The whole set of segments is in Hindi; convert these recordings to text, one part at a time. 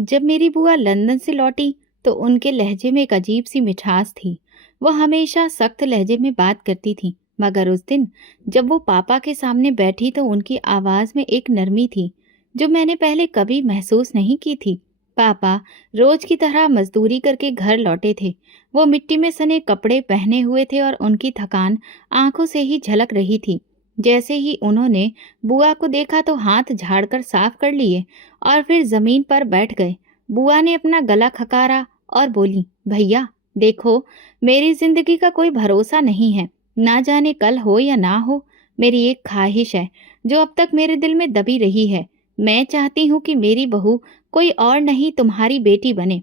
जब मेरी बुआ लंदन से लौटी तो उनके लहजे में एक अजीब सी मिठास थी। वो हमेशा सख्त लहजे में बात करती थी, मगर उस दिन जब वो पापा के सामने बैठी तो उनकी आवाज में एक नरमी थी जो मैंने पहले कभी महसूस नहीं की थी। पापा रोज की तरह मजदूरी करके घर लौटे थे। वो मिट्टी में सने कपड़े पहने हुए थे और उनकी थकान आंखों से ही झलक रही थी। जैसे ही उन्होंने बुआ को देखा तो हाथ झाड़कर साफ कर लिए और फिर जमीन पर बैठ गए। बुआ ने अपना गला खकारा और बोली, भैया देखो, मेरी जिंदगी का कोई भरोसा नहीं है, ना जाने कल हो या ना हो। मेरी एक ख्वाहिश है जो अब तक मेरे दिल में दबी रही है। मैं चाहती हूँ कि मेरी बहू कोई और नहीं तुम्हारी बेटी बने।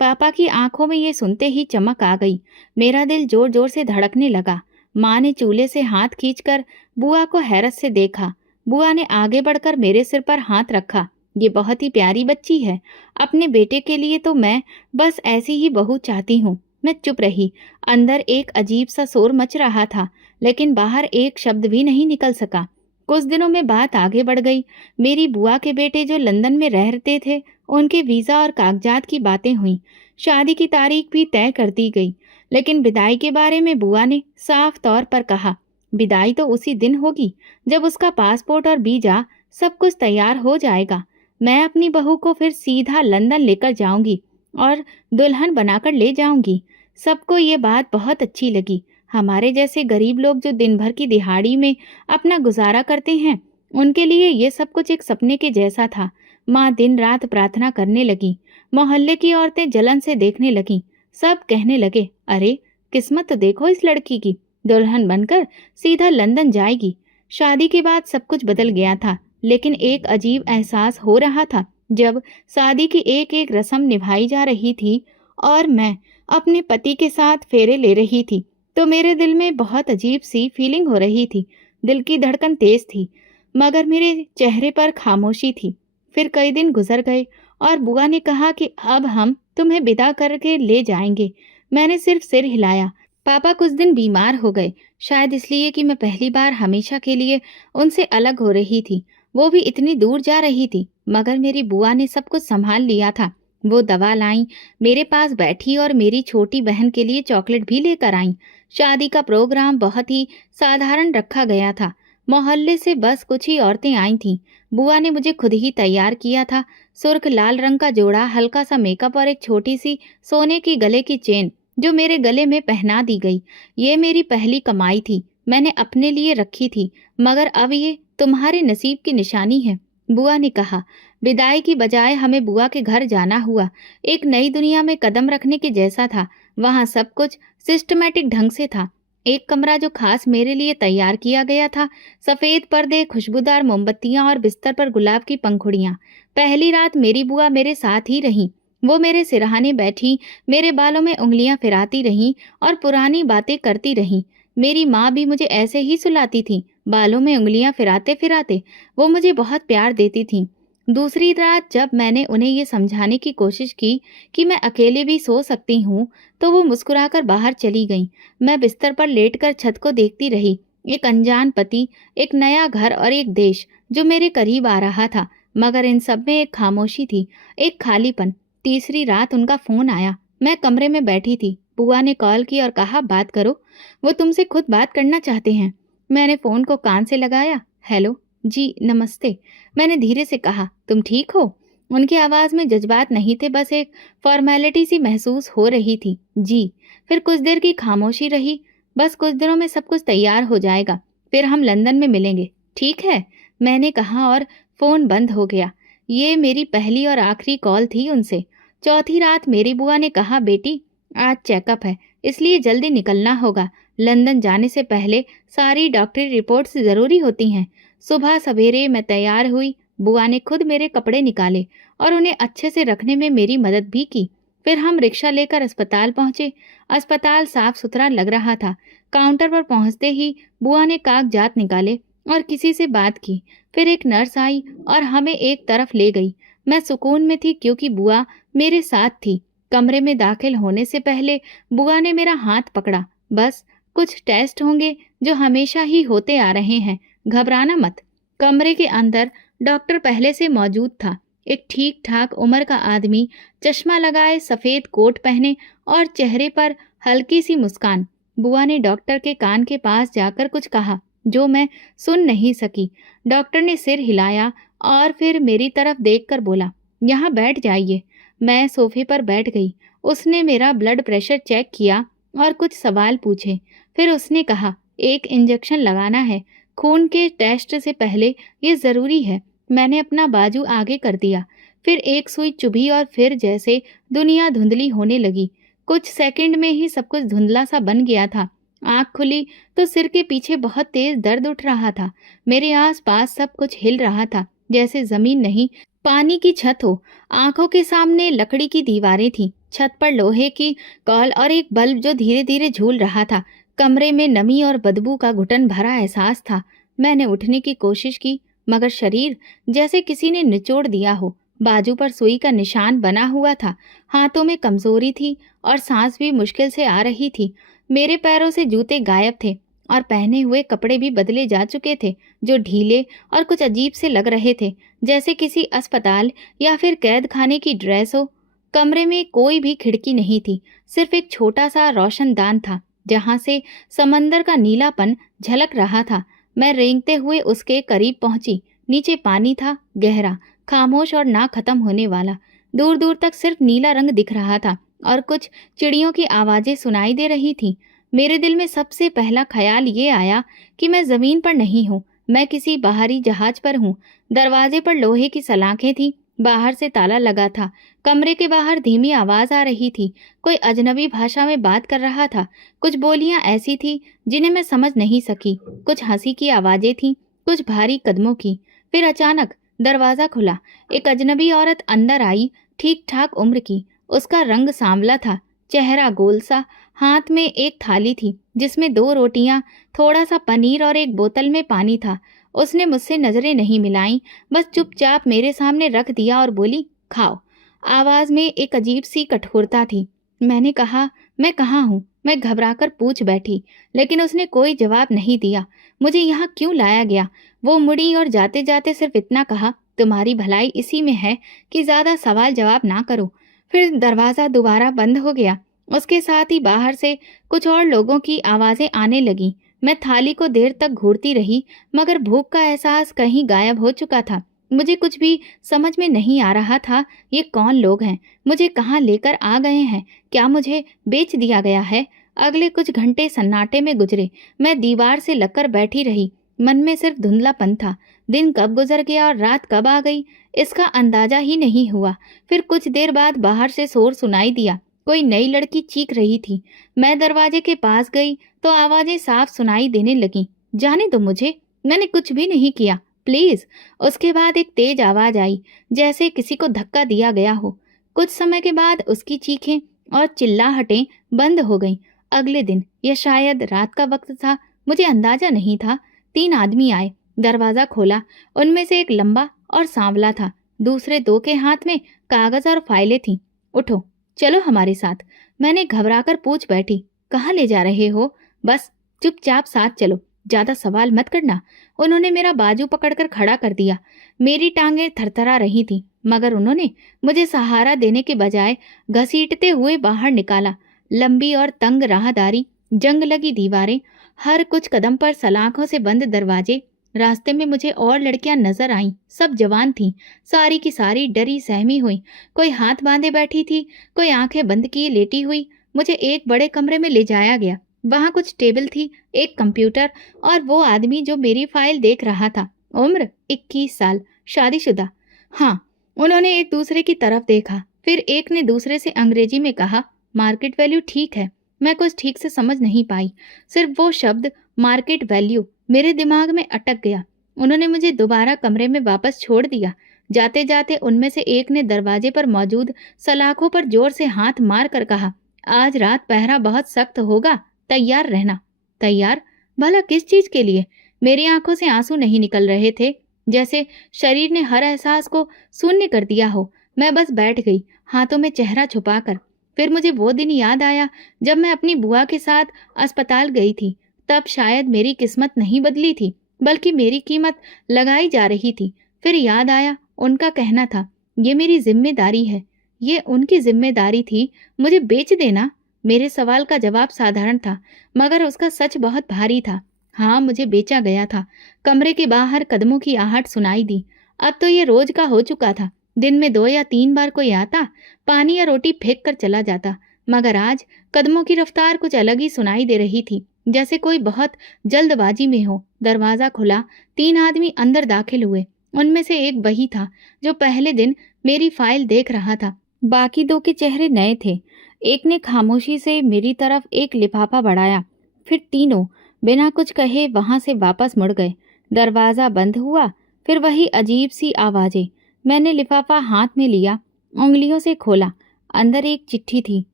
पापा की आंखों में ये सुनते ही चमक आ गई। मेरा दिल जोर जोर से धड़कने लगा। माँ ने चूल्हे से हाथ खींचकर बुआ को हैरत से देखा। बुआ ने आगे बढ़कर मेरे सिर पर हाथ रखा। ये बहुत ही प्यारी बच्ची है। अपने बेटे के लिए तो मैं बस ऐसी ही बहू चाहती हूँ। मैं चुप रही। अंदर एक अजीब सा शोर मच रहा था, लेकिन बाहर एक शब्द भी नहीं निकल सका। कुछ दिनों में बात आगे बढ़ गई। मेरी बुआ के बेटे जो लंदन में रहते थे, उनके वीजा और कागजात की बातें हुई। शादी की तारीख भी तय कर दी गई, लेकिन विदाई के बारे में बुआ ने साफ तौर पर कहा, विदाई तो उसी दिन होगी जब उसका पासपोर्ट और वीजा सब कुछ तैयार हो जाएगा। मैं अपनी बहू को फिर सीधा लंदन लेकर जाऊंगी और दुल्हन बनाकर ले जाऊंगी। सबको ये बात बहुत अच्छी लगी। हमारे जैसे गरीब लोग जो दिन भर की दिहाड़ी में अपना गुजारा करते हैं, उनके लिए ये सब कुछ एक सपने के जैसा था। माँ दिन रात प्रार्थना करने लगी। मोहल्ले की औरतें जलन से देखने लगीं। सब कहने लगे, अरे किस्मत तो देखो इस लड़की की, दुल्हन बनकर सीधा लंदन जाएगी। शादी के बाद सब कुछ बदल गया था, लेकिन एक अजीब एहसास हो रहा था। जब शादी की एक एक रस्म निभाई जा रही थी और मैं अपने पति के साथ फेरे ले रही थी, तो मेरे दिल में बहुत अजीब सी फीलिंग हो रही थी। दिल की धड़कन तेज थी, मगर मेरे चेहरे पर खामोशी थी। फिर कई दिन गुजर गए और बुआ ने कहा कि अब हम तुम्हें विदा करके ले जाएंगे। मैंने सिर्फ सिर हिलाया। पापा कुछ दिन बीमार हो गए, शायद इसलिए कि मैं पहली बार हमेशा के लिए उनसे अलग हो रही थी। वो भी इतनी दूर जा रही थी, मगर मेरी बुआ ने सब कुछ संभाल लिया था। वो दवा लाई, मेरे पास बैठी और मेरी छोटी बहन के लिए चॉकलेट भी लेकर आई। शादी का प्रोग्राम बहुत ही साधारण रखा गया था। मोहल्ले से बस कुछ ही औरतें आई थीं। बुआ ने मुझे खुद ही तैयार किया था। सुर्ख लाल रंग का जोड़ा, हल्का सा मेकअप और एक छोटी सी सोने की गले की चेन जो मेरे गले में पहना दी गई। ये मेरी पहली कमाई थी, मैंने अपने लिए रखी थी, मगर अब ये तुम्हारे नसीब की निशानी है। बुआ ने कहा। विदाई की बजाय हमें बुआ के घर जाना हुआ। एक नई दुनिया में कदम रखने के जैसा था। वहाँ सब कुछ सिस्टमैटिक ढंग से था। एक कमरा जो खास मेरे लिए तैयार किया गया था, सफेद पर्दे, खुशबूदार मोमबत्तियां और बिस्तर पर गुलाब की पंखुड़ियां। पहली रात मेरी बुआ मेरे साथ ही रही। वो मेरे सिरहाने बैठी, मेरे बालों में उंगलियां फिराती रहीं और पुरानी बातें करती रहीं। मेरी माँ भी मुझे ऐसे ही सुलाती थी, बालों में उंगलियां फिराते फिराते। वो मुझे बहुत प्यार देती थी। दूसरी रात जब मैंने उन्हें ये समझाने की कोशिश की कि मैं अकेले भी सो सकती हूँ, तो वो मुस्कुराकर बाहर चली गईं। मैं बिस्तर पर लेटकर छत को देखती रही। एक अनजान पति, एक नया घर और एक देश जो मेरे करीब आ रहा था, मगर इन सब में एक खामोशी थी, एक खालीपन। तीसरी रात उनका फोन आया। मैं कमरे में बैठी थी। बुआ ने कॉल की और कहा, बात करो, वो तुमसे खुद बात करना चाहते हैं। मैंने फोन को कान से लगाया। हेलो जी, नमस्ते, मैंने धीरे से कहा। तुम ठीक हो? उनकी आवाज में जज्बात नहीं थे, बस एक फॉर्मेलिटी सी महसूस हो रही थी। जी। फिर कुछ देर की खामोशी रही। बस कुछ दिनों में सब कुछ तैयार हो जाएगा, फिर हम लंदन में मिलेंगे, ठीक है, मैंने कहा और फोन बंद हो गया। ये मेरी पहली और आखिरी कॉल थी उनसे। चौथी रात मेरी बुआ ने कहा, बेटी आज चेकअप है, इसलिए जल्दी निकलना होगा। लंदन जाने से पहले सारी डॉक्टरी रिपोर्ट्स जरूरी होती हैं। सुबह सवेरे मैं तैयार हुई। बुआ ने खुद मेरे कपड़े निकाले और उन्हें अच्छे से रखने में मेरी मदद भी की। फिर हम रिक्शा लेकर अस्पताल पहुंचे। अस्पताल साफ सुथरा लग रहा था। काउंटर पर पहुंचते ही बुआ ने कागजात निकाले और किसी से बात की। फिर एक नर्स आई और हमें एक तरफ ले गई। मैं सुकून में थी क्योंकि बुआ मेरे साथ थी। कमरे में दाखिल होने से पहले बुआ ने मेरा हाथ पकड़ा। बस कुछ टेस्ट होंगे जो हमेशा ही होते आ रहे हैं, घबराना मत। कमरे के अंदर डॉक्टर पहले से मौजूद था। एक ठीक ठाक उम्र का आदमी, चश्मा लगाए, सफ़ेद कोट पहने और चेहरे पर हल्की सी मुस्कान। बुआ ने डॉक्टर के कान के पास जाकर कुछ कहा जो मैं सुन नहीं सकी। डॉक्टर ने सिर हिलाया और फिर मेरी तरफ देखकर बोला, यहाँ बैठ जाइए। मैं सोफे पर बैठ गई। उसने मेरा ब्लड प्रेशर चेक किया और कुछ सवाल पूछे। फिर उसने कहा, एक इंजेक्शन लगाना है, खून के टेस्ट से पहले ये ज़रूरी है। मैंने अपना बाजू आगे कर दिया। फिर एक सुई चुभी और फिर जैसे दुनिया धुंधली होने लगी। कुछ सेकंड में ही सब कुछ धुंधला सा बन गया था। आँख खुली तो सिर के पीछे बहुत तेज दर्द उठ रहा था। मेरे आस-पास सब कुछ हिल रहा था, जैसे ज़मीन नहीं, पानी की छत हो। आँखों के सामने लकड़ी की दीवारें थीं, छत पर लोहे की कॉल और एक बल्ब जो धीरे-धीरे झूल रहा था। कमरे में नमी और बदबू का घुटन भरा एहसास था। मैंने उठने की कोशिश की, मगर शरीर जैसे किसी ने निचोड़ दिया हो। बाजू पर सुई का निशान बना हुआ था। हाथों में कमजोरी थी और सांस भी मुश्किल से आ रही थी। मेरे पैरों से जूते गायब थे और पहने हुए कपड़े भी बदले जा चुके थे, जो ढीले और कुछ अजीब से लग रहे थे, जैसे किसी अस्पताल या फिर कैद खाने की ड्रेस हो। कमरे में कोई भी खिड़की नहीं थी, सिर्फ एक छोटा सा रोशनदान था जहां से समंदर का नीलापन झलक रहा था। मैं रेंगते हुए उसके करीब पहुंची। नीचे पानी था, गहरा, खामोश और ना खत्म होने वाला। दूर दूर तक सिर्फ नीला रंग दिख रहा था और कुछ चिड़ियों की आवाजें सुनाई दे रही थीं। मेरे दिल में सबसे पहला ख्याल ये आया कि मैं जमीन पर नहीं हूँ, मैं किसी बाहरी जहाज पर हूँ। दरवाजे पर लोहे की सलाखें थीं, बाहर से ताला लगा था। कमरे के बाहर धीमी आवाज आ रही थी, कोई अजनबी भाषा में बात कर रहा था। कुछ बोलियां ऐसी थी जिन्हें मैं समझ नहीं सकी। कुछ हंसी की आवाजें थीं, कुछ भारी कदमों की। फिर अचानक दरवाजा खुला। एक अजनबी औरत अंदर आई, ठीक ठाक उम्र की। उसका रंग सांवला था, चेहरा गोल सा। हाथ में एक थाली थी जिसमें 2 रोटियां, थोड़ा सा पनीर और एक बोतल में पानी था। उसने मुझसे नजरें नहीं मिलाई, बस चुपचाप मेरे सामने रख दिया और बोली, खाओ। आवाज में एक अजीब सी कठोरता थी। मैंने कहा, मैं कहाँ हूँ? मैं घबराकर पूछ बैठी, लेकिन उसने कोई जवाब नहीं दिया। मुझे यहाँ क्यों लाया गया? वो मुड़ी और जाते जाते सिर्फ इतना कहा, तुम्हारी भलाई इसी में है कि ज्यादा सवाल जवाब ना करो। फिर दरवाजा दोबारा बंद हो गया। उसके साथ ही बाहर से कुछ और लोगों की आवाजें आने लगीं। मैं थाली को देर तक घूरती रही, मगर भूख का एहसास कहीं गायब हो चुका था। मुझे कुछ भी समझ में नहीं आ रहा था। ये कौन लोग हैं? मुझे कहाँ लेकर आ गए हैं? क्या मुझे बेच दिया गया है? अगले कुछ घंटे सन्नाटे में गुजरे। मैं दीवार से लगकर बैठी रही। मन में सिर्फ धुंधलापन था। दिन कब गुजर गया और रात कब आ गई, इसका अंदाजा ही नहीं हुआ। फिर कुछ देर बाद बाहर से शोर सुनाई दिया। कोई नई लड़की चीख रही थी। मैं दरवाजे के पास गई तो आवाजें साफ सुनाई देने लगीं। जाने दो मुझे, मैंने कुछ भी नहीं किया, प्लीज। उसके बाद एक तेज आवाज आई, जैसे किसी को धक्का दिया गया हो। कुछ समय के बाद उसकी चीखें और चिल्लाहटें बंद हो गईं। अगले दिन या शायद रात का वक्त था, मुझे अंदाजा नहीं था। 3 आदमी आए, दरवाजा खोला। उनमें से एक लंबा और सांवला था, दूसरे 2 के हाथ में कागज और फाइलें थीं। उठो, चलो हमारे साथ। मैंने घबराकर पूछ बैठी, कहाँ ले जा रहे हो? बस चुपचाप साथ चलो, ज्यादा सवाल मत करना। उन्होंने मेरा बाजू पकड़कर खड़ा कर दिया। मेरी टांगें थरथरा रही थीं, मगर उन्होंने मुझे सहारा देने के बजाय घसीटते हुए बाहर निकाला। लंबी और तंग राहदारी, जंग लगी दीवारें, हर कुछ कदम पर सलाखों से बंद दरवाजे। रास्ते में मुझे और लड़कियां नजर आईं, सब जवान थीं, सारी की सारी डरी सहमी हुई। कोई हाथ बांधे बैठी थी, कोई आंखें बंद किए लेटी हुई। मुझे एक बड़े कमरे में ले जाया गया। वहां कुछ टेबल थी, एक कंप्यूटर और वो आदमी जो मेरी फाइल देख रहा था। उम्र 21 साल, शादीशुदा। हाँ, उन्होंने एक दूसरे की तरफ देखा। फिर एक ने दूसरे से अंग्रेजी में कहा, मार्केट वैल्यू ठीक है। मैं कुछ ठीक से समझ नहीं पाई, सिर्फ वो शब्द मार्केट वैल्यू मेरे दिमाग में अटक गया। उन्होंने मुझे दोबारा कमरे में वापस छोड़ दिया। जाते जाते उनमें से एक ने दरवाजे पर मौजूद सलाखों पर जोर से हाथ मार कर कहा, आज रात पहरा बहुत सख्त होगा, तैयार रहना। तैयार? भला किस चीज के लिए? मेरी आंखों से आंसू नहीं निकल रहे थे, जैसे शरीर ने हर एहसास को शून्य कर दिया हो। मैं बस बैठ गई, हाथों में चेहरा छुपाकर। फिर मुझे वो दिन याद आया जब मैं अपनी बुआ के साथ अस्पताल गई थी। तब शायद मेरी किस्मत नहीं बदली थी, बल्कि मेरी कीमत लगाई जा रही थी। फिर याद आया उनका कहना था, ये मेरी जिम्मेदारी है। ये उनकी जिम्मेदारी थी मुझे बेच देना। मेरे सवाल का जवाब साधारण था, मगर उसका सच बहुत भारी था। हाँ, मुझे बेचा गया था। कमरे के बाहर कदमों की आहट सुनाई दी। अब तो ये रोज का हो चुका था। दिन में 2 या 3 बार कोई आता, पानी या रोटी फेंक कर चला जाता। मगर आज कदमों की रफ्तार कुछ अलग ही सुनाई दे रही थी, जैसे कोई बहुत जल्दबाजी में हो। दरवाजा खुला, 3 आदमी अंदर दाखिल हुए। उनमें से एक वही था जो पहले दिन मेरी फाइल देख रहा था। बाकी 2 के चेहरे नए थे। एक ने खामोशी से मेरी तरफ एक लिफाफा बढ़ाया, फिर तीनों बिना कुछ कहे वहां से वापस मुड़ गए। दरवाज़ा बंद हुआ, फिर वही अजीब सी आवाज़ें। मैंने लिफाफा हाथ में लिया, उंगलियों से खोला। अंदर एक चिट्ठी थी,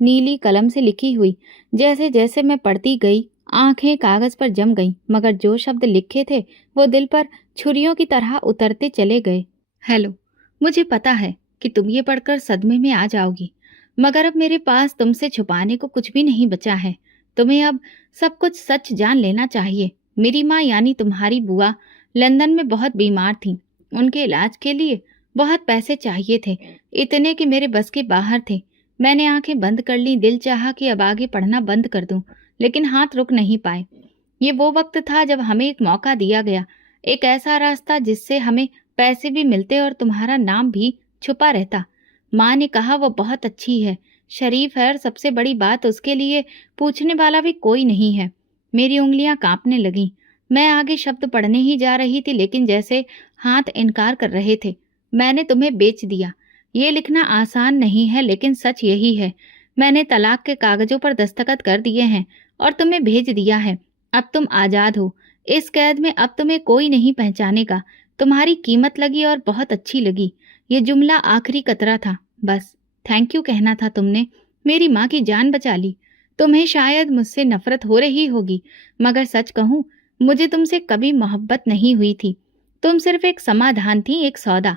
नीली कलम से लिखी हुई। जैसे जैसे मैं पढ़ती गई, आंखें कागज़ पर जम गईं, मगर जो शब्द लिखे थे वो दिल पर छुरियों की तरह उतरते चले गए। हेलो, मुझे पता है कि तुम ये पढ़कर सदमे में आ जाओगी, मगर अब मेरे पास तुमसे छुपाने को कुछ भी नहीं बचा है। तुम्हें अब सब कुछ सच जान लेना चाहिए। मेरी माँ यानी तुम्हारी बुआ लंदन में बहुत बीमार थी। उनके इलाज के लिए बहुत पैसे चाहिए थे, इतने कि मेरे बस के बाहर थे। मैंने आंखें बंद कर ली। दिल चाहा कि अब आगे पढ़ना बंद कर दूं, लेकिन हाथ रुक नहीं पाए। ये वो वक्त था जब हमें एक मौका दिया गया, एक ऐसा रास्ता जिससे हमें पैसे भी मिलते और तुम्हारा नाम भी छुपा रहता। माँ ने कहा वो बहुत अच्छी है, शरीफ है, और सबसे बड़ी बात उसके लिए पूछने वाला भी कोई नहीं है। मेरी उंगलियां कांपने लगीं। मैं आगे शब्द पढ़ने ही जा रही थी, लेकिन जैसे हाथ इनकार कर रहे थे। मैंने तुम्हें बेच दिया। ये लिखना आसान नहीं है, लेकिन सच यही है। मैंने तलाक के कागजों पर दस्तखत कर दिए हैं और तुम्हें भेज दिया है। अब तुम आजाद हो। इस कैद में अब तुम्हें कोई नहीं पहचानेगा। तुम्हारी कीमत लगी और बहुत अच्छी लगी। ये जुमला आखिरी कतरा था। बस थैंक यू कहना था तुमने। मेरी माँ की जान बचा ली। तुम्हें शायद मुझसे नफरत हो रही होगी, मगर सच कहूँ, मुझे तुमसे कभी मोहब्बत नहीं हुई थी। तुम सिर्फ एक समाधान थी, एक सौदा।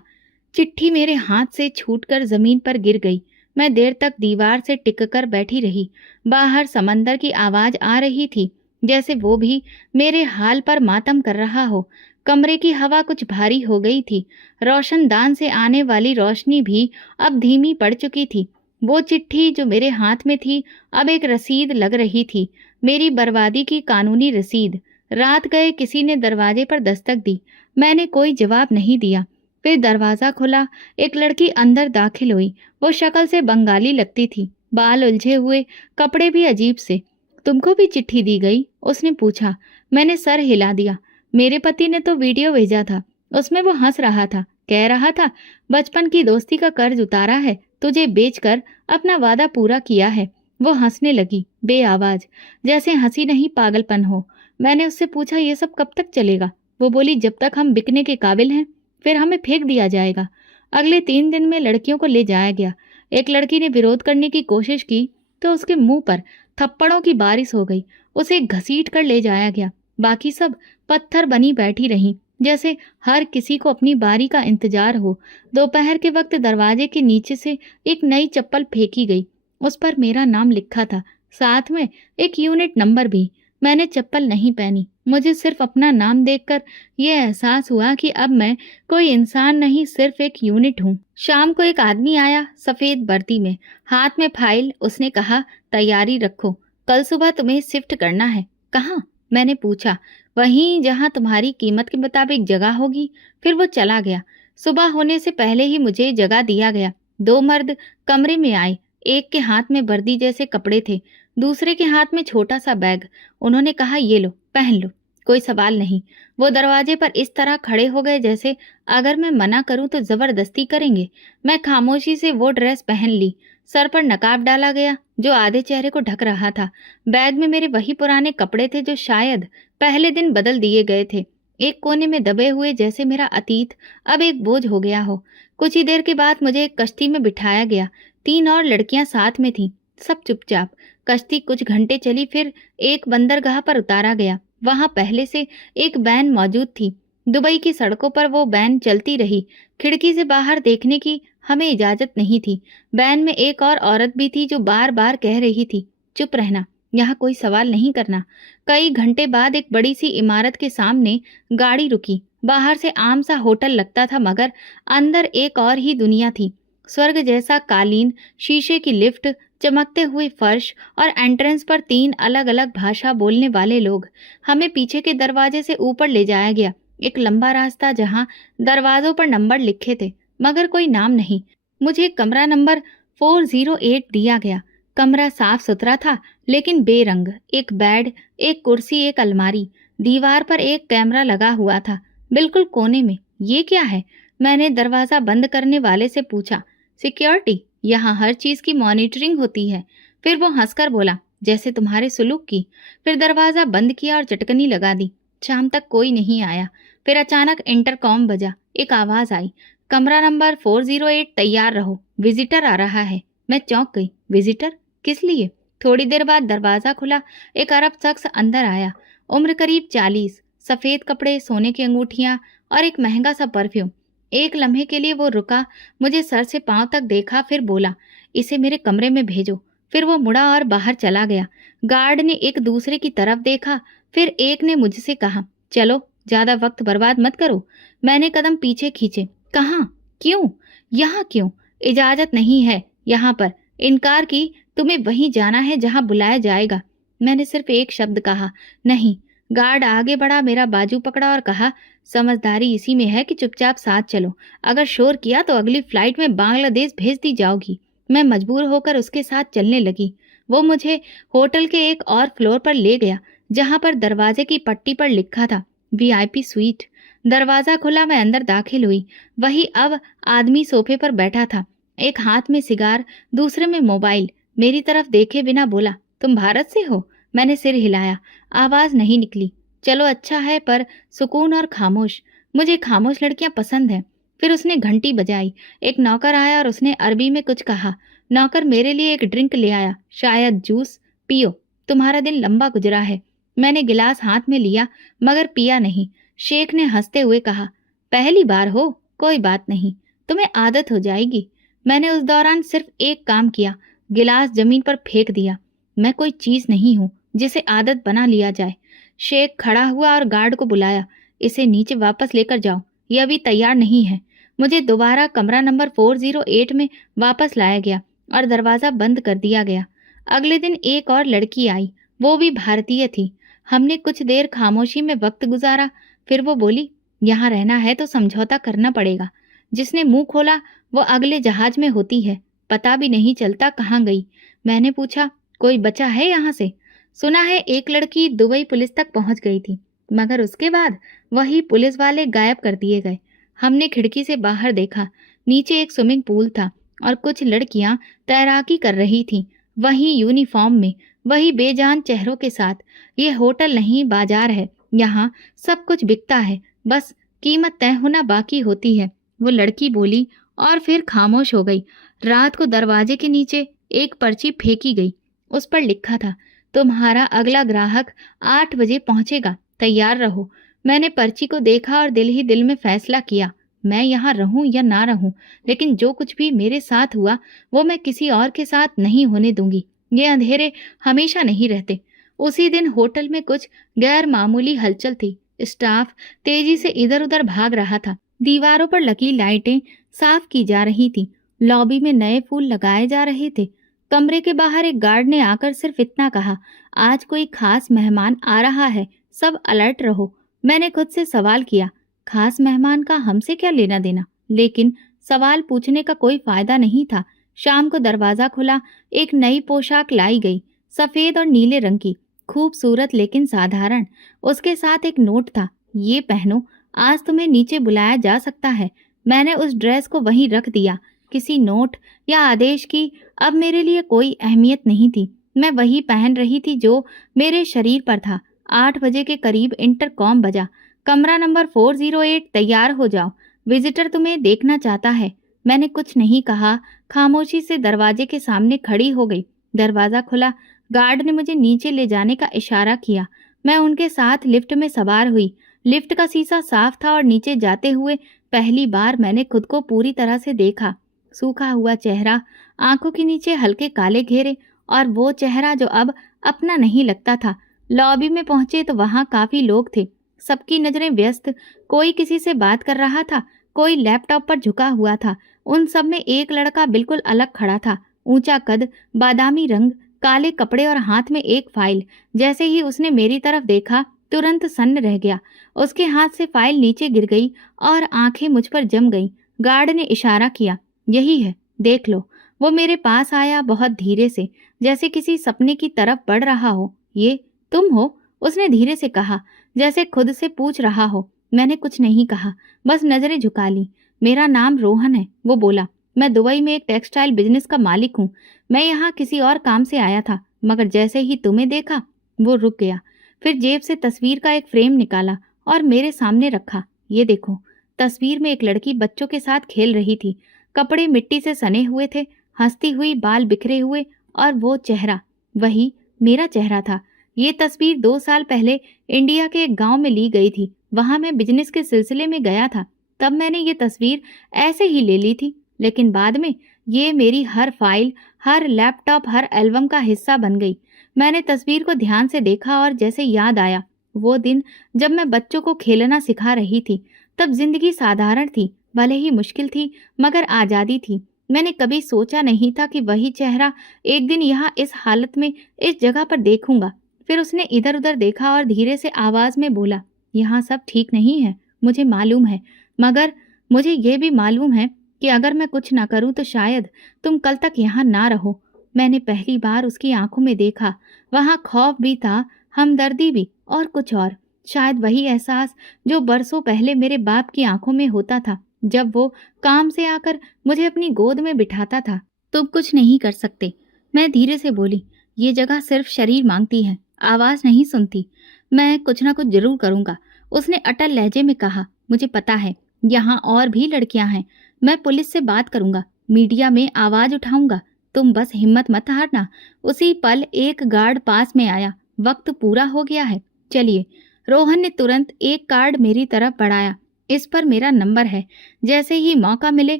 चिट्ठी मेरे हाथ से छूटकर जमीन पर गिर गई। मैं देर तक दीवार से टिककर बैठी रही। बाहर समंदर की आवाज आ रही थी, जैसे वो भी मेरे हाल पर मातम कर रहा हो। कमरे की हवा कुछ भारी हो गई थी। रोशनदान से आने वाली रोशनी भी अब धीमी पड़ चुकी थी। वो चिट्ठी जो मेरे हाथ में थी अब एक रसीद लग रही थी, मेरी बर्बादी की कानूनी रसीद। रात गए किसी ने दरवाजे पर दस्तक दी। मैंने कोई जवाब नहीं दिया। फिर दरवाजा खुला, एक लड़की अंदर दाखिल हुई। वो शक्ल से बंगाली लगती थी, बाल उलझे हुए, कपड़े भी अजीब से। तुमको भी चिट्ठी दी गई? उसने पूछा। मैंने सर हिला दिया। मेरे पति ने तो वीडियो भेजा था, उसमें वो हंस रहा था, कह रहा था बचपन की दोस्ती का कर्ज उतारा है, तुझे बेचकर अपना वादा पूरा किया है। वो हंसने लगी, बेआवाज, जैसे हंसी नहीं पागलपन हो। मैंने उससे पूछा, ये सब कब तक चलेगा? वो बोली, जब तक हम बिकने के काबिल हैं, फिर हमें फेंक दिया जाएगा। अगले 3 दिन में लड़कियों को ले जाया गया। एक लड़की ने विरोध करने की कोशिश की तो उसके मुंह पर थप्पड़ों की बारिश हो गई। उसे घसीट कर ले जाया गया। बाकी सब पत्थर बनी बैठी रहीं, जैसे हर किसी को अपनी बारी का इंतजार हो। दोपहर के वक्त दरवाजे के नीचे से एक नई चप्पल फेंकी गई। उस पर मेरा नाम लिखा था, साथ में एक यूनिट नंबर भी। मैंने चप्पल नहीं पहनी। मुझे सिर्फ अपना नाम देखकर यह एहसास हुआ कि अब मैं कोई इंसान नहीं, सिर्फ एक यूनिट हूँ। शाम को एक आदमी आया, सफेद वर्दी में, हाथ में फाइल। उसने कहा, तैयारी रखो, कल सुबह तुम्हें शिफ्ट करना है। कहाँ? मैंने पूछा। वहीं जहाँ तुम्हारी कीमत के मुताबिक जगह होगी। फिर वो चला गया। सुबह होने से पहले ही मुझे जगह दिया गया। 2 मर्द कमरे में आए। एक के हाथ में वर्दी जैसे कपड़े थे, दूसरे के हाथ में छोटा सा बैग। उन्होंने कहा, ये लो, पहन लो। कोई सवाल नहीं। वो दरवाजे पर इस तरह खड़े हो गए जैसे अगर मैं मना करूं तो जबरदस्ती करेंगे। मैं खामोशी से वो ड्रेस पहन ली। सर पर नकाब डाला गया जो आधे चेहरे को ढक रहा था। बैग में मेरे वही पुराने कपड़े थे जो शायद पहले दिन बदल दिए गए थे, एक कोने में दबे हुए, जैसे मेरा अतीत अब एक बोझ हो गया हो। कुछ ही देर के बाद मुझे एक कश्ती में बिठाया गया। 3 और लड़कियां साथ में थीं, सब चुपचाप। कश्ती कुछ घंटे चली, फिर एक बंदरगाह पर उतारा गया। वहां पहले से एक वैन मौजूद थी। दुबई की सड़कों पर वो वैन चलती रही। खिड़की से बाहर देखने की हमें इजाजत नहीं थी। वैन में एक और औरत भी थी जो बार बार कह रही थी, चुप रहना, यहाँ कोई सवाल नहीं करना। कई घंटे बाद एक बड़ी सी इमारत के सामने गाड़ी रुकी। बाहर से आम सा होटल लगता था, मगर अंदर एक और ही दुनिया थी। स्वर्ग जैसा कालीन, शीशे की लिफ्ट, चमकते हुए फर्श और एंट्रेंस पर 3 अलग-अलग भाषा बोलने वाले लोग। हमें पीछे के दरवाजे से ऊपर ले जाया गया। एक लंबा रास्ता जहाँ दरवाजों पर नंबर लिखे थे, मगर कोई नाम नहीं। मुझे कमरा नंबर 408 दिया गया। कमरा साफ-सुथरा था, लेकिन बेरंग। एक बेड, एक कुर्सी, एक अलमारी। दीवार पर एक कैमरा लगा हुआ था, बिल्कुल कोने में। ये क्या है? मैंने दरवाजा बंद करने वाले से पूछा। सिक्योरिटी, यहाँ हर चीज की मॉनिटरिंग होती है। फिर वो हंसकर बोला, जैसे तुम्हारे सुलूक की। फिर दरवाजा बंद किया और चटकनी लगा दी। शाम तक कोई नहीं आया। फिर अचानक इंटरकॉम बजा। एक आवाज आई, कमरा नंबर 408 तैयार रहो, विजिटर आ रहा है। मैं चौंक गई। विजिटर? किस लिए? थोड़ी देर बाद दरवाजा खुला। एक अरब शख्स अंदर आया। उम्र करीब 40, सफेद कपड़े, सोने की अंगूठियां और एक महंगा सा परफ्यूम। एक लम्हे के लिए वो रुका, मुझे सर से पांव तक देखा, फिर बोला, इसे मेरे कमरे में भेजो। फिर वो मुड़ा और बाहर चला गया। गार्ड ने एक दूसरे की तरफ देखा, फिर एक ने मुझसे कहा, चलो, ज्यादा वक्त बर्बाद मत करो। मैंने कदम पीछे खींचे। कहाँ? क्यों? यहाँ क्यों? इजाजत नहीं है यहाँ पर। इनकार की। तुम्हें वहीं जाना है जहाँ बुलाया जाएगा। मैंने सिर्फ एक शब्द कहा, नहीं। गार्ड आगे बढ़ा, मेरा बाजू पकड़ा और कहा, समझदारी इसी में है कि चुपचाप साथ चलो। अगर शोर किया तो अगली फ्लाइट में बांग्लादेश भेज दी जाओगी। मैं मजबूर होकर उसके साथ चलने लगी। वो मुझे होटल के एक और फ्लोर पर ले गया, जहां पर दरवाजे की पट्टी पर लिखा था, वीआईपी स्वीट। दरवाजा खुला, मैं अंदर दाखिल हुई। वही अब आदमी सोफे पर बैठा था, एक हाथ में सिगार, दूसरे में मोबाइल। मेरी तरफ देखे बिना बोला, तुम भारत से हो? मैंने सिर हिलाया। आवाज नहीं निकली। चलो अच्छा है, पर सुकून और खामोश। मुझे खामोश लड़कियां पसंद हैं। फिर उसने घंटी बजाई। एक नौकर आया और उसने अरबी में कुछ कहा। नौकर मेरे लिए एक ड्रिंक ले आया, शायद जूस। पियो, तुम्हारा दिन लंबा गुजरा है। मैंने गिलास हाथ में लिया, मगर पिया नहीं। शेख ने हंसते हुए कहा, पहली बार हो, कोई बात नहीं, तुम्हें आदत हो जाएगी। मैंने उस दौरान सिर्फ एक काम किया, गिलास जमीन पर फेंक दिया। मैं कोई चीज नहीं हूं जिसे आदत बना लिया जाए। शेख खड़ा हुआ और गार्ड को बुलाया, इसे नीचे वापस लेकर जाओ, यह अभी तैयार नहीं है। मुझे दोबारा कमरा नंबर 408 में वापस लाया गया और दरवाजा बंद कर दिया गया। अगले दिन एक और लड़की आई, वो भी भारतीय थी। हमने कुछ देर खामोशी में वक्त गुजारा। फिर वो बोली, यहाँ रहना है तो समझौता करना पड़ेगा। जिसने मुंह खोला वो अगले जहाज में होती है, पता भी नहीं चलता कहाँ गई। मैंने पूछा, कोई बचा है यहाँ से? सुना है एक लड़की दुबई पुलिस तक पहुंच गई थी, मगर उसके बाद वही पुलिस वाले गायब कर दिए गए। हमने खिड़की से बाहर देखा। नीचे एक स्विमिंग पूल था और कुछ लड़कियां तैराकी कर रही थीं, वही यूनिफॉर्म में, वही बेजान चेहरों के साथ। ये होटल नहीं, बाजार है। यहाँ सब कुछ बिकता है, बस कीमत तय होना बाकी होती है। वो लड़की बोली और फिर खामोश हो गई। रात को दरवाजे के नीचे एक पर्ची फेंकी गई। उस पर लिखा था, तुम्हारा अगला ग्राहक 8 बजे पहुंचेगा, तैयार रहो। मैंने पर्ची को देखा और दिल ही दिल में फैसला किया, मैं यहाँ रहूं या ना रहूं, लेकिन जो कुछ भी मेरे साथ हुआ वो मैं किसी और के साथ नहीं होने दूंगी। ये अंधेरे हमेशा नहीं रहते। उसी दिन होटल में कुछ गैर मामूली हलचल थी। स्टाफ तेजी से इधर उधर भाग रहा था। दीवारों पर लगी लाइटें साफ की जा रही थी। लॉबी में नए फूल लगाए जा रहे थे। कमरे के बाहर एक गार्ड ने आकर सिर्फ इतना कहा, आज कोई खास मेहमान आ रहा है, सब अलर्ट रहो। मैंने खुद से सवाल किया, खास मेहमान का हमसे क्या लेना देना? लेकिन सवाल पूछने का कोई फायदा नहीं था। शाम को दरवाजा खुला। एक नई पोशाक लाई गई, सफेद और नीले रंग की, खूबसूरत लेकिन साधारण। उसके साथ एक नोट था, ये पहनो, आज तुम्हें नीचे बुलाया जा सकता है। मैंने उस ड्रेस को वहीं रख दिया। किसी नोट या आदेश की अब मेरे लिए कोई अहमियत नहीं थी। मैं वही पहन रही थी जो मेरे शरीर पर था। 8 बजे के करीब इंटरकॉम बजा, कमरा नंबर 408 तैयार हो जाओ, विजिटर तुम्हें देखना चाहता है। मैंने कुछ नहीं कहा, खामोशी से दरवाजे के सामने खड़ी हो गई। दरवाजा खुला। गार्ड ने मुझे नीचे ले जाने का इशारा किया। मैं उनके साथ लिफ्ट में सवार हुई। लिफ्ट का शीशा साफ था और नीचे जाते हुए पहली बार मैंने खुद को पूरी तरह से देखा। सूखा हुआ चेहरा, आंखों के नीचे हल्के काले घेरे, और वो चेहरा जो अब अपना नहीं लगता था। लॉबी में पहुंचे तो वहां काफी लोग थे। सबकी नजरें व्यस्त, कोई किसी से बात कर रहा था, कोई लैपटॉप पर झुका हुआ था। उन सब में एक लड़का बिल्कुल अलग खड़ा था, ऊंचा कद, बादामी रंग, काले कपड़े और हाथ में एक फाइल। जैसे ही उसने मेरी तरफ देखा तुरंत सन्न रह गया। उसके हाथ से फाइल नीचे गिर गई और आंखें मुझ पर जम गईं। गार्ड ने इशारा किया, यही है, देख लो। वो मेरे पास आया, बहुत धीरे से, जैसे किसी सपने की तरफ बढ़ रहा हो। ये तुम हो? उसने धीरे से कहा, जैसे खुद से पूछ रहा हो। मैंने कुछ नहीं कहा, बस नजरें झुका ली। मेरा नाम रोहन है, वो बोला। मैं दुबई में एक टेक्सटाइल बिजनेस का मालिक हूँ। मैं यहाँ किसी और काम से आया था, मगर जैसे ही तुम्हें देखा। वो रुक गया, फिर जेब से तस्वीर का एक फ्रेम निकाला और मेरे सामने रखा। ये देखो। तस्वीर में एक लड़की बच्चों के साथ खेल रही थी। कपड़े मिट्टी से सने हुए थे, हंसती हुई, बाल बिखरे हुए, और वो चेहरा, वही मेरा चेहरा था। ये तस्वीर 2 साल पहले इंडिया के एक गांव में ली गई थी। वहां मैं बिजनेस के सिलसिले में गया था। तब मैंने ये तस्वीर ऐसे ही ले ली थी, लेकिन बाद में ये मेरी हर फाइल, हर लैपटॉप, हर एल्बम का हिस्सा बन गई। मैंने तस्वीर को ध्यान से देखा और जैसे याद आया वो दिन जब मैं बच्चों को खेलना सिखा रही थी। तब जिंदगी साधारण थी, भले ही मुश्किल थी, मगर आज़ादी थी। मैंने कभी सोचा नहीं था कि वही चेहरा एक दिन यहाँ इस हालत में, इस जगह पर देखूंगा। फिर उसने इधर उधर देखा और धीरे से आवाज में बोला, यहाँ सब ठीक नहीं है, मुझे मालूम है, मगर मुझे ये भी मालूम है कि अगर मैं कुछ ना करूं तो शायद तुम कल तक यहाँ ना रहो। मैंने पहली बार उसकी आंखों में देखा। वहां खौफ भी था, हमदर्दी भी, और कुछ और। शायद वही एहसास जो बरसों पहले मेरे बाप की आंखों में होता था, जब वो काम से आकर मुझे अपनी गोद में बिठाता था। तुम कुछ नहीं कर सकते, मैं धीरे से बोली। ये जगह सिर्फ शरीर मांगती है, आवाज नहीं सुनती। मैं कुछ ना कुछ जरूर करूंगा, उसने अटल लहजे में कहा। मुझे पता है, यहाँ और भी लड़कियां हैं। मैं पुलिस से बात करूंगा, मीडिया में आवाज उठाऊंगा। तुम बस हिम्मत मत हारना। उसी पल एक गार्ड पास में आया। वक्त पूरा हो गया है, चलिए। रोहन ने तुरंत एक कार्ड मेरी तरफ बढ़ाया। इस पर मेरा नंबर है, जैसे ही मौका मिले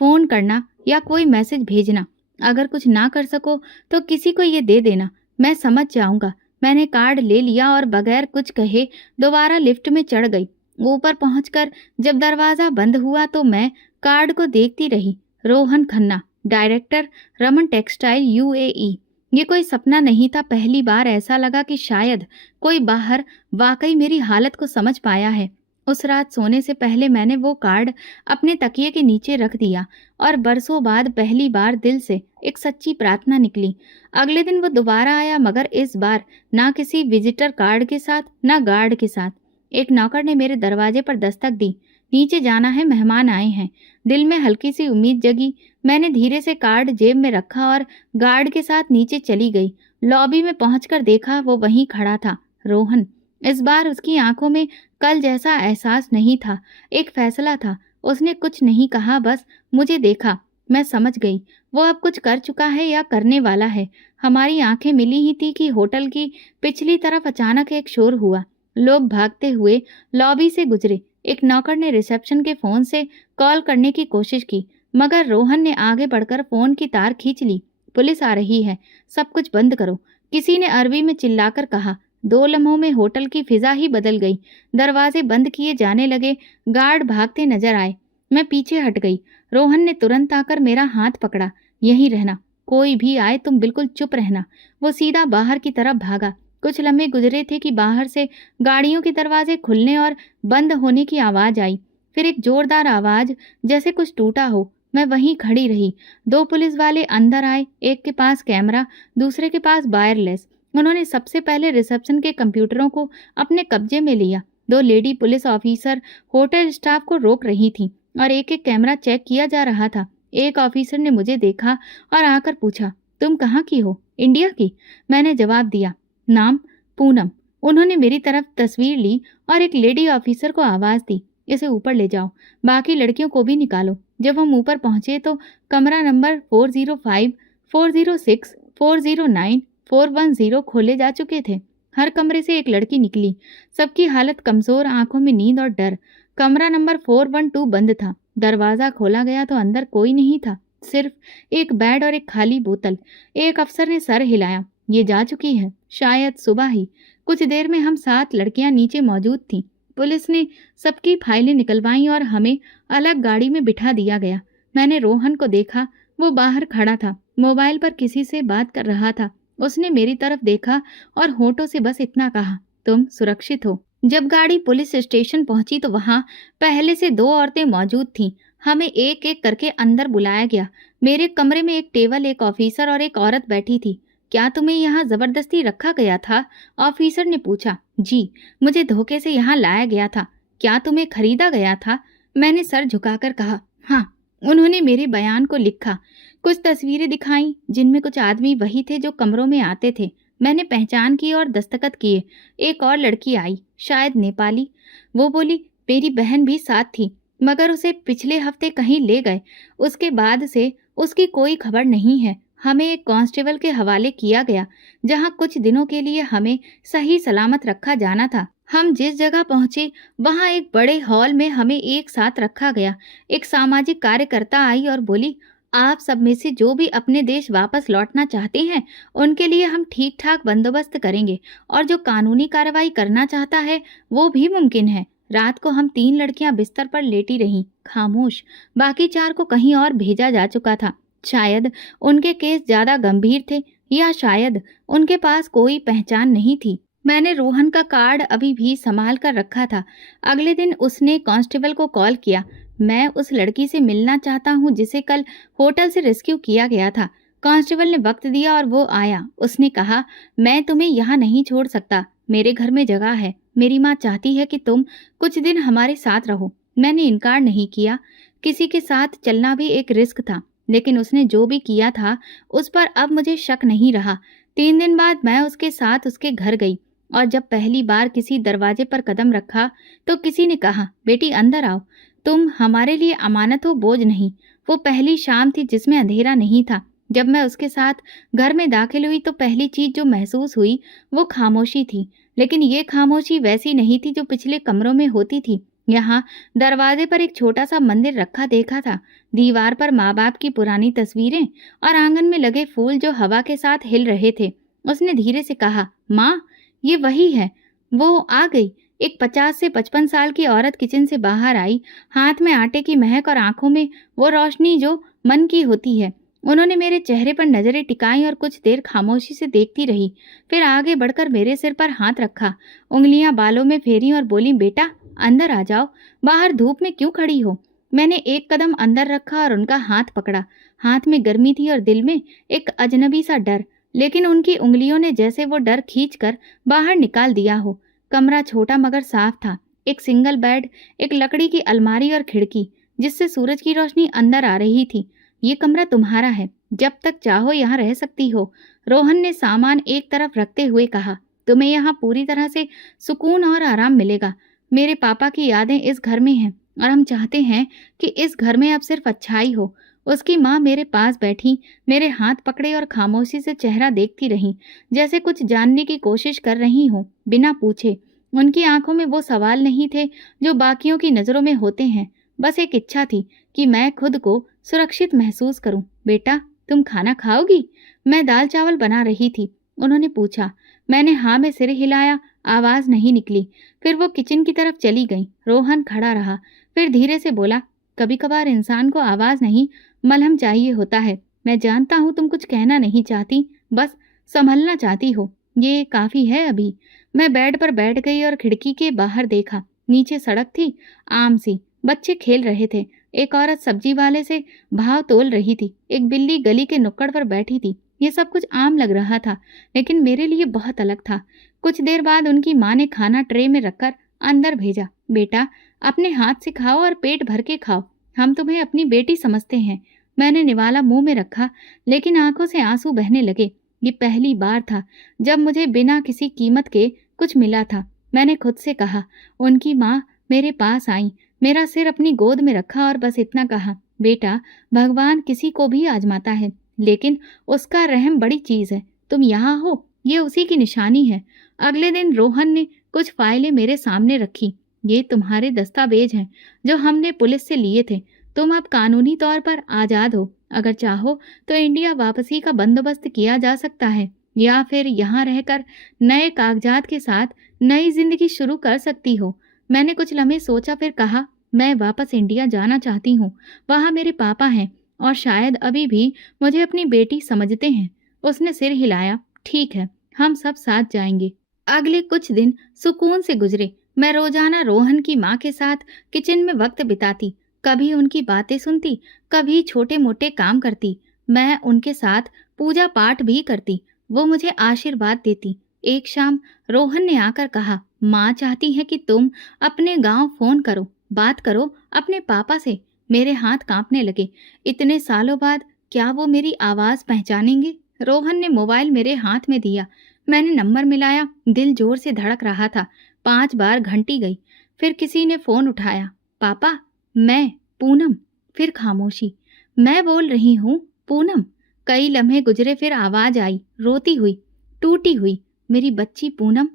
फोन करना या कोई मैसेज भेजना। अगर कुछ ना कर सको तो किसी को ये दे देना, मैं समझ जाऊंगा। मैंने कार्ड ले लिया और बगैर कुछ कहे दोबारा लिफ्ट में चढ़ गई। ऊपर पहुंचकर जब दरवाजा बंद हुआ तो मैं कार्ड को देखती रही। Rohan Khanna, director, Raman textile, UAE. ये कोई सपना नहीं था। पहली बार ऐसा लगा कि शायद कोई बाहर वाकई मेरी हालत को समझ पाया है। उस रात सोने से पहले मैंने वो कार्ड अपने तकिए के नीचे रख दिया और बरसों बाद पहली बार दिल से एक सच्ची प्रार्थना निकली। अगले दिन वो दोबारा आया, मगर इस बार ना किसी विजिटर कार्ड के साथ, ना गार्ड के साथ। एक नौकर ने मेरे दरवाजे पर दस्तक दी। नीचे जाना है, मेहमान आए हैं। दिल में हल्की सी उम्मीद जगी। मैंने धीरे से कार्ड जेब में रखा और गार्ड के साथ नीचे चली गई। लॉबी में पहुंचकर देखा वो वहीं खड़ा था, रोहन। इस बार उसकी आंखों में कल जैसा एहसास नहीं था, एक फैसला था। उसने कुछ नहीं कहा, बस मुझे देखा। मैं समझ गई वो अब कुछ कर चुका है या करने वाला है। हमारी आंखें मिली ही थी कि होटल की पिछली तरफ अचानक एक शोर हुआ। लोग भागते हुए लॉबी से गुजरे। एक नौकर ने रिसेप्शन के फोन से कॉल करने की कोशिश की, मगर रोहन ने आगे बढ़कर फोन की तार खींच ली। पुलिस आ रही है, सब कुछ बंद करो, किसी ने अरबी में चिल्लाकर कहा। 2 लम्हों में होटल की फिजा ही बदल गई। दरवाजे बंद किए जाने लगे, गार्ड भागते नजर आए। मैं पीछे हट गई। रोहन ने तुरंत आकर मेरा हाथ पकड़ा। यहीं रहना, कोई भी आए तुम बिल्कुल चुप रहना। वो सीधा बाहर की तरफ भागा। कुछ लम्हे गुजरे थे कि बाहर से गाड़ियों के दरवाजे खुलने और बंद होने की आवाज आई। फिर एक जोरदार आवाज, जैसे कुछ टूटा हो। मैं वहीं खड़ी रही। 2 पुलिस वाले अंदर आए, एक के पास कैमरा, दूसरे के पास वायरलेस। उन्होंने सबसे पहले रिसेप्शन के कंप्यूटरों को अपने कब्जे में लिया। 2 lady police officer hotel staff को रोक रही थीं और एक एक कैमरा चेक किया जा रहा था। एक ऑफिसर ने मुझे देखा और आकर पूछा, तुम कहाँ की हो? इंडिया की, मैंने जवाब दिया। नाम? पूनम। उन्होंने मेरी तरफ तस्वीर ली और एक लेडी ऑफिसर को आवाज दी, इसे ऊपर ले जाओ, बाकी लड़कियों को भी निकालो। जब हम ऊपर पहुंचे तो कमरा नंबर 405, 406, 409, 410 खोले जा चुके थे। हर कमरे से एक लड़की निकली, सबकी हालत कमजोर, आंखों में नींद और डर। कमरा नंबर 412 बंद था। दरवाजा खोला गया तो अंदर कोई नहीं था, सिर्फ एक बेड और एक खाली बोतल। एक अफसर ने सर हिलाया, ये जा चुकी है, शायद सुबह ही। कुछ देर में हम 7 लड़कियां नीचे मौजूद थीं। पुलिस ने सबकी फाइलें निकलवाईं और हमें अलग गाड़ी में बिठा दिया गया। मैंने रोहन को देखा, वो बाहर खड़ा था, मोबाइल पर किसी से बात कर रहा था। उसने मेरी तरफ देखा और होठों से बस इतना कहा, तुम सुरक्षित हो। जब गाड़ी पुलिस स्टेशन पहुंची तो वहां पहले से 2 औरतें मौजूद थीं। हमें एक एक करके अंदर बुलाया गया। मेरे कमरे में एक टेबल, एक ऑफिसर और एक औरत बैठी थी। क्या तुम्हें यहाँ जबरदस्ती रखा गया था? ऑफिसर ने पूछा। जी, मुझे धोखे से यहाँ लाया गया था। क्या तुम्हें खरीदा गया था? मैंने सर झुकाकर कहा, हाँ। उन्होंने मेरे बयान को लिखा, कुछ तस्वीरें दिखाई जिनमें कुछ आदमी वही थे जो कमरों में आते थे। मैंने पहचान की और दस्तखत किए। एक और लड़की आई, शायद नेपाली। वो बोली, मेरी बहन भी साथ थी, मगर उसे पिछले हफ्ते कहीं ले गए। उसके बाद से उसकी कोई खबर नहीं है। हमें एक कांस्टेबल के हवाले किया गया, जहां कुछ दिनों के लिए हमें सही सलामत रखा जाना था। हम जिस जगह पहुंचे वहां एक बड़े हॉल में हमें एक साथ रखा गया। एक सामाजिक कार्यकर्ता आई और बोली, आप सब में से जो भी अपने देश वापस लौटना चाहते हैं उनके लिए हम ठीक ठाक बंदोबस्त करेंगे, और जो कानूनी कार्रवाई करना चाहता है वो भी मुमकिन है। रात को हम 3 लड़कियां बिस्तर पर लेटी रहीं, खामोश। बाकी 4 को कहीं और भेजा जा चुका था। शायद उनके केस ज्यादा गंभीर थे, या शायद उनके पास कोई पहचान नहीं थी। मैंने रोहन का कार्ड अभी भी संभाल कर रखा था। अगले दिन उसने कांस्टेबल को कॉल किया। मैं उस लड़की से मिलना चाहता हूँ जिसे कल होटल से रेस्क्यू किया गया था। कांस्टेबल ने वक्त दिया और वो आया। उसने कहा, मैं तुम्हें यहाँ नहीं छोड़ सकता, मेरे घर में जगह है। मेरी माँ चाहती है कि तुम कुछ दिन हमारे साथ रहो। मैंने इनकार नहीं किया। किसी के साथ चलना भी एक रिस्क था, लेकिन उसने जो भी किया था उस पर अब मुझे शक नहीं रहा। 3 दिन बाद मैं उसके साथ उसके घर गई, और जब पहली बार किसी दरवाजे पर कदम रखा तो किसी ने कहा, बेटी अंदर आओ, तुम हमारे लिए अमानत हो, बोझ नहीं। वो पहली शाम थी जिसमें अंधेरा नहीं था। जब मैं उसके साथ घर में दाखिल हुई तो पहली चीज जो महसूस हुई वो खामोशी थी। लेकिन ये खामोशी वैसी नहीं थी जो पिछले कमरों में होती थी। यहाँ दरवाजे पर एक छोटा सा मंदिर रखा देखा था, दीवार पर माँ बाप की पुरानी तस्वीरें और आंगन में लगे फूल जो हवा के साथ हिल रहे थे। उसने धीरे से कहा, माँ, ये वही है। वो आ गई। एक 50 से 55 साल की औरत किचन से बाहर आई, हाथ में आटे की महक और आंखों में वो रोशनी जो मन की होती है। उन्होंने मेरे चेहरे पर नजरें टिकाई और कुछ देर खामोशी से देखती रही। फिर आगे बढ़कर मेरे सिर पर हाथ रखा, उंगलियां बालों में फेरी और बोली, बेटा अंदर आ जाओ, बाहर धूप में क्यों खड़ी हो? मैंने एक कदम अंदर रखा और उनका हाथ पकड़ा। हाथ में गर्मी थी और दिल में एक अजनबी सा डर, लेकिन उनकी उंगलियों ने जैसे वो डर खींचकर बाहर निकाल दिया हो। कमरा छोटा मगर साफ था। एक सिंगल बेड, एक लकड़ी की अलमारी और खिड़की जिससे सूरज की रोशनी अंदर आ रही थी। ये कमरा तुम्हारा है, जब तक चाहो यहाँ रह सकती हो, रोहन ने सामान एक तरफ रखते हुए कहा। तुम्हें यहाँ पूरी तरह से सुकून और आराम मिलेगा। मेरे पापा की यादें इस घर में हैं और हम चाहते हैं कि इस घर में अब सिर्फ अच्छाई हो। उसकी माँ मेरे पास बैठी, मेरे हाथ पकड़े और खामोशी से चेहरा देखती रही, जैसे कुछ जानने की कोशिश कर रही हो बिना पूछे। उनकी आंखों में वो सवाल नहीं थे जो बाकियों की नजरों में होते हैं, बस एक इच्छा थी कि मैं खुद को सुरक्षित महसूस करूं। बेटा, तुम खाना खाओगी? मैं दाल चावल बना रही थी, उन्होंने पूछा। मैंने हाँ में सिर हिलाया, आवाज नहीं निकली। फिर वो किचन की तरफ चली गई। रोहन खड़ा रहा, फिर धीरे से बोला, कभी कभार इंसान को आवाज नहीं, मलहम चाहिए होता है। मैं जानता हूँ तुम कुछ कहना नहीं चाहती, बस संभलना चाहती हो। ये काफी है अभी। मैं बेड पर बैठ गई और खिड़की के बाहर देखा। नीचे सड़क थी, आम सी, बच्चे खेल रहे थे। एक औरत सब्जी वाले से भाव तोल रही थी। एक बिल्ली गली के नुक्कड़ पर बैठी थी। ये सब कुछ आम लग रहा था, लेकिन मेरे लिए बहुत अलग था। कुछ देर बाद उनकी माँ ने खाना ट्रे में रखकर अंदर भेजा। बेटा, अपने हाथ से खाओ और पेट भर के खाओ, हम तुम्हें अपनी बेटी समझते हैं। मैंने निवाला मुंह में रखा, लेकिन आंखों से आंसू बहने लगे। ये पहली बार था जब मुझे बिना किसी कीमत के कुछ मिला था। मैंने खुद से कहा। उनकी माँ मेरे पास आई, मेरा सिर अपनी गोद में रखा और बस इतना कहा, बेटा, भगवान किसी को भी आजमाता है, लेकिन उसका रहम बड़ी चीज है। तुम यहाँ हो, ये उसी की निशानी है। अगले दिन रोहन ने कुछ फाइलें मेरे सामने रखी। ये तुम्हारे दस्तावेज हैं जो हमने पुलिस से लिए थे। तुम अब कानूनी तौर पर आजाद हो। अगर चाहो तो इंडिया वापसी का बंदोबस्त किया जा सकता है, या फिर यहाँ रहकर नए कागजात के साथ नई जिंदगी शुरू कर सकती हो। मैंने कुछ लम्हे सोचा, फिर कहा, मैं वापस इंडिया जाना चाहती हूँ। वहाँ मेरे पापा हैं और शायद अभी भी मुझे अपनी बेटी समझते हैं। उसने सिर हिलाया। ठीक है, हम सब साथ जाएंगे। अगले कुछ दिन सुकून से गुजरे। मैं रोजाना रोहन की माँ के साथ किचन में वक्त बिताती, कभी उनकी बातें सुनती, कभी छोटे मोटे काम करती। मैं उनके साथ पूजा पाठ भी करती। वो मुझे आशीर्वाद देती। एक शाम रोहन ने आकर कहा, माँ चाहती है कि तुम अपने गांव फोन करो, बात करो अपने पापा से। मेरे हाथ कांपने लगे। इतने सालों बाद क्या वो मेरी आवाज पहचानेंगे? रोहन ने मोबाइल मेरे हाथ में दिया। मैंने नंबर मिलाया। दिल जोर से धड़क रहा था। 5 बार घंटी गई। फिर किसी ने फोन उठाया। पापा, मैं, पूनम। फिर खामोशी। मैं बोल रही हूँ, पूनम। कई लम्हे गुजरे, फिर आवाज आई, रोती हुई, टूटी हुई। मेरी बच्ची पूनम,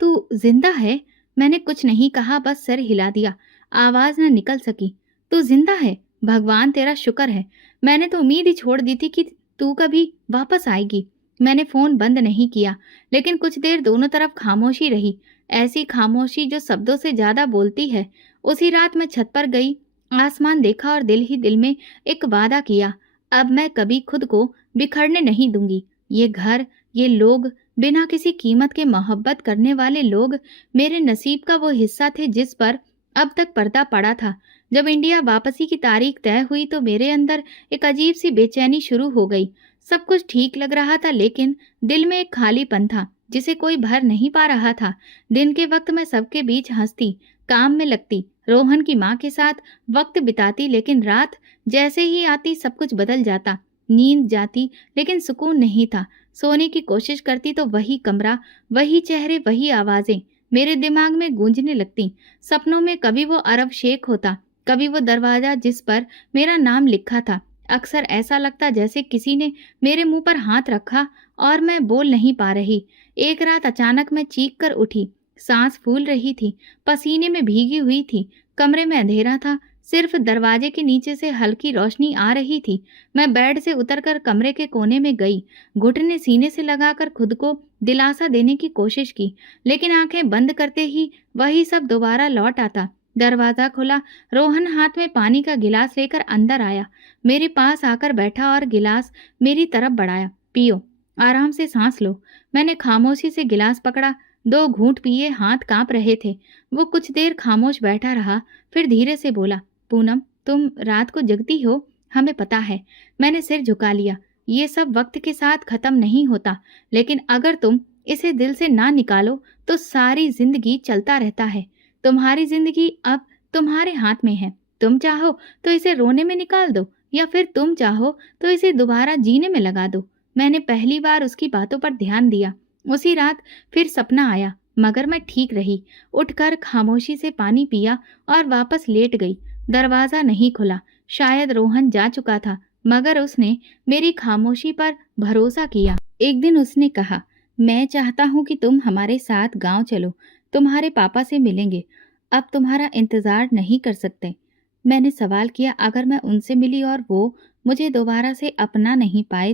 तू जिंदा है? मैंने कुछ नहीं कहा, बस सर हिला दिया। आवाज न निकल सकी। तू जिंदा है? भगवान तेरा शुक्र है। मैंने तो उम्मीद ही छोड़ दी थी कि तू कभी वापस आएगी। मैंने फोन बंद नहीं किया, लेकिन कुछ देर दोनों तरफ खामोशी रही। ऐसी खामोशी जो शब्दों से ज्यादा बोलती है। उसी रात मैं छत पर गई, आसमान देखा और दिल ही दिल में एक वादा किया। अब मैं कभी खुद को बिखरने नहीं दूंगी। ये घर, ये लोग, बिना किसी कीमत के मोहब्बत करने वाले लोग मेरे नसीब का वो हिस्सा थे जिस पर अब तक पर्दा पड़ा था। जब इंडिया वापसी की तारीख तय हुई तो मेरे अंदर एक अजीब सी बेचैनी शुरू हो गई। सब कुछ ठीक लग रहा था, लेकिन दिल में एक खालीपन था जिसे कोई भर नहीं पा रहा था। दिन के वक्त मैं सबके बीच हंसती, काम में लगती, रोहन की माँ के साथ वक्त बिताती, लेकिन रात जैसे ही आती सब कुछ बदल जाता। नींद जाती, लेकिन सुकून नहीं था। सोने की कोशिश करती तो वही कमरा, वही चेहरे, वही आवाजें मेरे दिमाग में गूंजने लगती। सपनों में कभी वो अरब शेख होता, कभी वो दरवाजा जिस पर मेरा नाम लिखा था। अक्सर ऐसा लगता जैसे किसी ने मेरे मुंह पर हाथ रखा और मैं बोल नहीं पा रही। एक रात अचानक मैं चीख कर उठी। सांस फूल रही थी, पसीने में भीगी हुई थी। कमरे में अंधेरा था, सिर्फ दरवाजे के नीचे से हल्की रोशनी आ रही थी। मैं बेड से उतरकर कमरे के कोने में गई, घुटने सीने से लगाकर खुद को दिलासा देने की कोशिश की, लेकिन आंखें बंद करते ही वही सब दोबारा लौट आता। दरवाजा खुला। रोहन हाथ में पानी का गिलास लेकर अंदर आया, मेरे पास आकर बैठा और गिलास मेरी तरफ बढ़ाया। पियो, आराम से सांस लो। मैंने खामोशी से गिलास पकड़ा, 2 घूंट पिए, हाथ कांप रहे थे। वो कुछ देर खामोश बैठा रहा, फिर धीरे से बोला, पूनम, तुम रात को जगती हो, हमें पता है। मैंने सिर झुका लिया। ये सब वक्त के साथ खत्म नहीं होता, लेकिन अगर तुम इसे दिल से ना निकालो तो सारी जिंदगी चलता रहता है। तुम्हारी जिंदगी अब तुम्हारे हाथ में है। तुम चाहो तो इसे रोने में निकाल दो, या फिर तुम चाहो तो इसे दोबारा जीने में लगा दो। मैंने पहली बार उसकी बातों पर ध्यान दिया। उसी रात फिर सपना आया, मगर मैं ठीक रही। उठकर खामोशी से पानी पिया और वापस लेट गई। दरवाजा नहीं खुला। शायद रोहन जा चुका था, मगर उसने मेरी खामोशी पर भरोसा किया। एक दिन उसने कहा, मैं चाहता हूँ कि तुम हमारे साथ गांव चलो, तुम्हारे पापा से मिलेंगे। अब तुम्हारा इंतजार नहीं कर सकते। मैंने सवाल किया, अगर मैं उनसे मिली और वो मुझे दोबारा से अपना नहीं पाए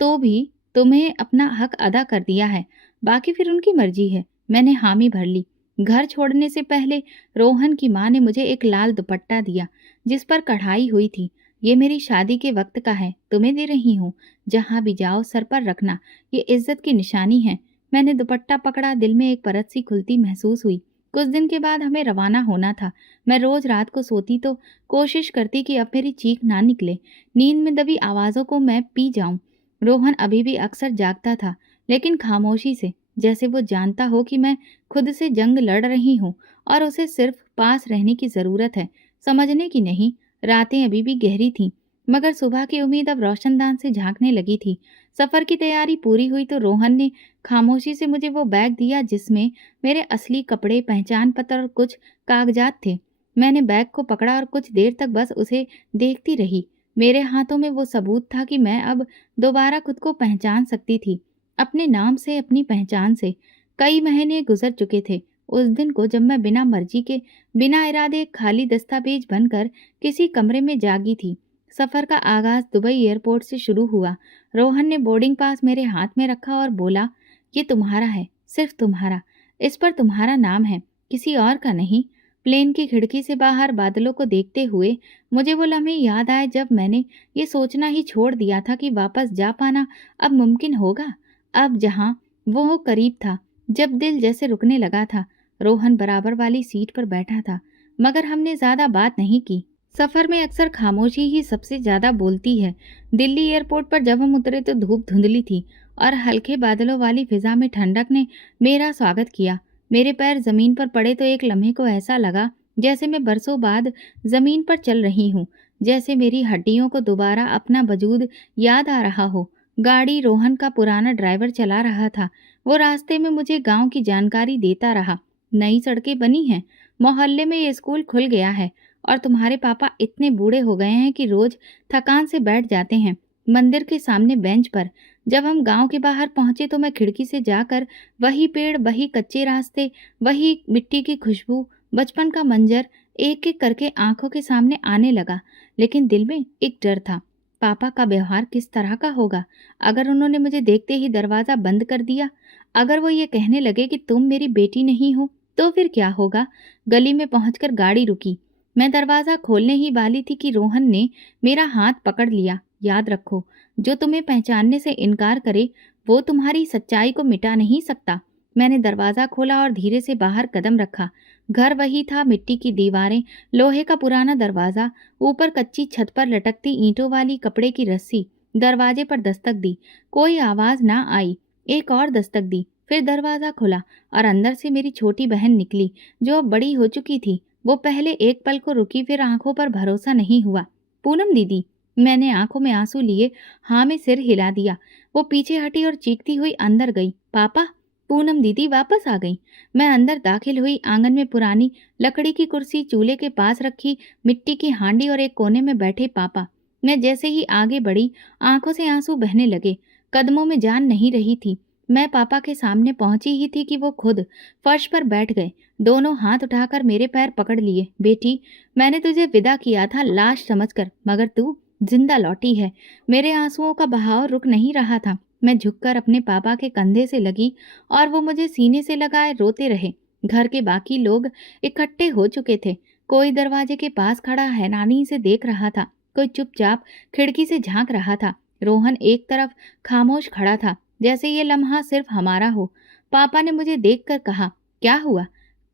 तो भी तुम्हें अपना हक अदा कर दिया है, बाकी फिर उनकी मर्जी है। मैंने हामी भर ली। घर छोड़ने से पहले रोहन की माँ ने मुझे एक लाल दुपट्टा दिया जिस पर कढ़ाई हुई थी। ये मेरी शादी के वक्त का है, तुम्हें दे रही हूँ। जहाँ भी जाओ सर पर रखना, ये इज्जत की निशानी है। मैंने दुपट्टा पकड़ा, दिल में एक परत सी खुलती महसूस हुई। कुछ दिन के बाद हमें रवाना होना था। मैं रोज रात को सोती तो कोशिश करती कि अब मेरी चीख ना निकले, नींद में दबी आवाजों को मैं पी जाऊं। रोहन अभी भी अक्सर जागता था, लेकिन खामोशी से, जैसे वो जानता हो कि मैं खुद से जंग लड़ रही हूँ और उसे सिर्फ पास रहने की जरूरत है, समझने की नहीं। रातें अभी भी गहरी थीं, मगर सुबह की उम्मीद अब रोशनदान से झांकने लगी थी। सफर की तैयारी पूरी हुई तो रोहन ने खामोशी से मुझे वो बैग दिया जिसमें मेरे असली कपड़े, पहचान पत्र और कुछ कागजात थे। मैंने बैग को पकड़ा और कुछ देर तक बस उसे देखती रही। मेरे हाथों में वो सबूत था कि मैं अब दोबारा खुद को पहचान सकती थी, अपने नाम से, अपनी पहचान से। कई महीने गुजर चुके थे उस दिन को जब मैं बिना मर्जी के, बिना इरादे, एक खाली दस्तावेज बनकर किसी कमरे में जागी थी। सफर का आगाज दुबई एयरपोर्ट से शुरू हुआ। रोहन ने बोर्डिंग पास मेरे हाथ में रखा और बोला, ये तुम्हारा है, सिर्फ तुम्हारा। इस पर तुम्हारा नाम है। किसी और का नहीं। प्लेन की खिड़की से बाहर बादलों को देखते हुए मुझे वो लम्हे याद आए जब मैंने ये सोचना ही छोड़ दिया था कि वापस जा पाना अब मुमकिन होगा। अब जहाँ वो करीब था, जब दिल जैसे रुकने लगा था। रोहन बराबर वाली सीट पर बैठा था, मगर हमने ज्यादा बात नहीं की। सफर में अक्सर खामोशी ही सबसे ज्यादा बोलती है। दिल्ली एयरपोर्ट पर जब हम उतरे तो धूप धुंधली थी और हल्के बादलों वाली फिजा में ठंडक ने मेरा स्वागत किया। मेरे पैर जमीन पर पड़े तो एक लम्हे को ऐसा लगा जैसे मैं बरसों बाद जमीन पर चल रही हूँ, जैसे मेरी हड्डियों को दोबारा अपना वजूद याद आ रहा हो। गाड़ी रोहन का पुराना ड्राइवर चला रहा था। वो रास्ते में मुझे गांव की जानकारी देता रहा। नई सड़कें बनी हैं, मोहल्ले में ये स्कूल खुल गया है और तुम्हारे पापा इतने बूढ़े हो गए हैं कि रोज थकान से बैठ जाते हैं मंदिर के सामने बेंच पर। जब हम गांव के बाहर पहुंचे तो मैं खिड़की से जाकर वही पेड़, वही कच्चे रास्ते, वही मिट्टी की खुशबू, बचपन का मंजर एक एक करके आंखों के सामने आने लगा। लेकिन दिल में एक डर था। पापा का व्यवहार किस तरह का होगा? अगर उन्होंने मुझे देखते ही दरवाजा बंद कर दिया, अगर वो ये कहने लगे कि तुम मेरी बेटी नहीं हो, तो फिर क्या होगा? गली में पहुंचकर गाड़ी रुकी। मैं दरवाजा खोलने ही वाली थी कि रोहन ने मेरा हाथ पकड़ लिया। याद रखो, जो तुम्हें पहचानने से इनकार करे वो तुम्हारी सच्चाई को मिटा नहीं सकता। मैंने दरवाजा खोला और धीरे से बाहर कदम रखा। घर वही था, मिट्टी की दीवारें, लोहे का पुराना दरवाजा, ऊपर कच्ची छत पर लटकती ईंटों वाली कपड़े की रस्सी। दरवाजे पर दस्तक दी, कोई आवाज ना आई। एक और दस्तक दी, फिर दरवाजा खुला और अंदर से मेरी छोटी बहन निकली, जो अब बड़ी हो चुकी थी। वो पहले एक पल को रुकी, फिर आंखों पर भरोसा नहीं हुआ। पूनम दीदी। मैंने आंखों में आंसू लिए हाँ में सिर हिला दिया। वो पीछे हटी और चीखती हुई अंदर गई। पापा। पूनम दीदी वापस आ गई। मैं अंदर दाखिल हुई। आंगन में पुरानी लकड़ी की कुर्सी, चूल्हे के पास रखी मिट्टी की हांडी और एक कोने में बैठे पापा। मैं जैसे ही आगे बढ़ी, आंखों से आंसू बहने लगे। कदमों में जान नहीं रही थी। मैं पापा के सामने पहुंची ही थी कि वो खुद फर्श पर बैठ गए। दोनों हाथ उठाकर मेरे पैर पकड़ लिए। बेटी, मैंने तुझे विदा किया था लाश समझकर, मगर तू जिंदा लौटी है। मेरे आंसुओं का बहाव रुक नहीं रहा था। मैं झुककर अपने पापा के कंधे से लगी और वो मुझे सीने से लगाए रोते रहे। घर के बाकी लोग इकट्ठे हो चुके थे। कोई दरवाजे के पास खड़ा हैरानी से देख रहा था, कोई चुपचाप खिड़की से झांक रहा था। रोहन एक तरफ खामोश खड़ा था, जैसे ये लम्हा सिर्फ हमारा हो। पापा ने मुझे देखकर कहा, क्या हुआ?